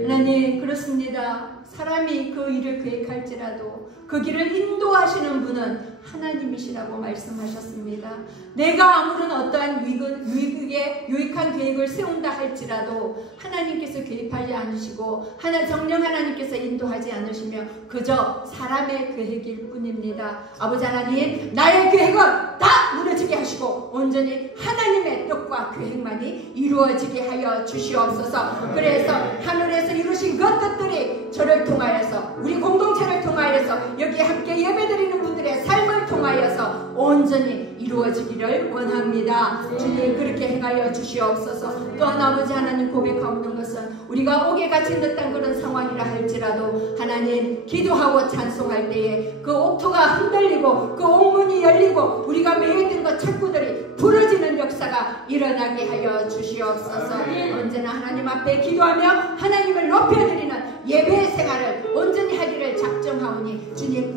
하나님, 그렇습니다. 사람이 그 일을 계획할지라도 그 길을 인도하시는 분은 하나님이시라고 말씀하셨습니다. 내가 아무런 어떠한 유익한 계획을 세운다 할지라도 하나님께서 개입하지 않으시고 정령 하나님께서 인도하지 않으시며 그저 사람의 계획일 뿐입니다. 아버지 하나님, 나의 계획은 다 무너지게 하시고 온전히 하나님의 뜻과 계획만이 이루어지게 하여 주시옵소서. 그래서 하늘에서 이루신 그 뜻들이 저를 통하여서 우리 공동체를 통하여서 여기 함께 예배드리는 분들의 삶을 통하여서 온전히 이루어지기를 원합니다. 주님, 그렇게 행하여 주시옵소서. 또한 아버지 하나님, 고백하옵는 것은 우리가 옥에 갇힌 듯한 그런 상황이라 할지라도 하나님, 기도하고 찬송할 때에 그 옥토가 흔들리고 그 옥문이 열리고 우리가 매였던 것 창구들이 부러지는 역사가 일어나게 하여 주시옵소서. 언제나 하나님 앞에 기도하며 하나님을 높여드리는 예배 생활을 온전히 하기를 작정하오니 주님,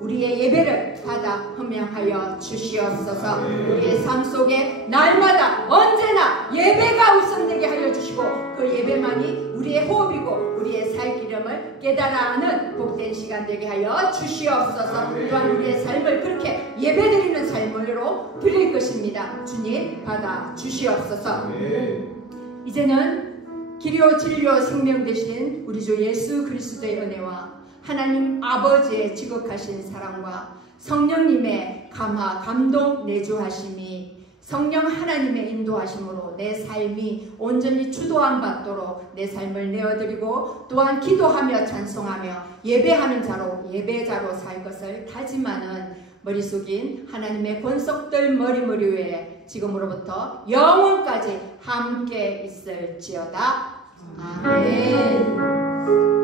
우리의 예배를 받아 흠양하여 주시옵소서. 우리의 삶 속에 날마다 언제나 예배가 우선되게 하여 주시고 그 예배만이 우리의 호흡이고 우리의 살 기름을 깨달아 아는 복된 시간 되게 하여 주시옵소서. 또한 우리의 삶을 그렇게 예배드리는 삶으로 드릴 것입니다. 주님, 받아 주시옵소서. 이제는 길이요 진리요 생명 되신 우리 주 예수 그리스도의 은혜와 하나님 아버지의 지극하신 사랑과 성령님의 감화 감동 내주하심이 성령 하나님의 인도하심으로 내 삶이 온전히 주도함 받도록 내 삶을 내어드리고 또한 기도하며 찬송하며 예배하는 자로 예배자로 살 것을 다짐하는 머릿속인 하나님의 권속들 머리 위에 지금으로부터 영원까지 함께 있을지어다. 아멘.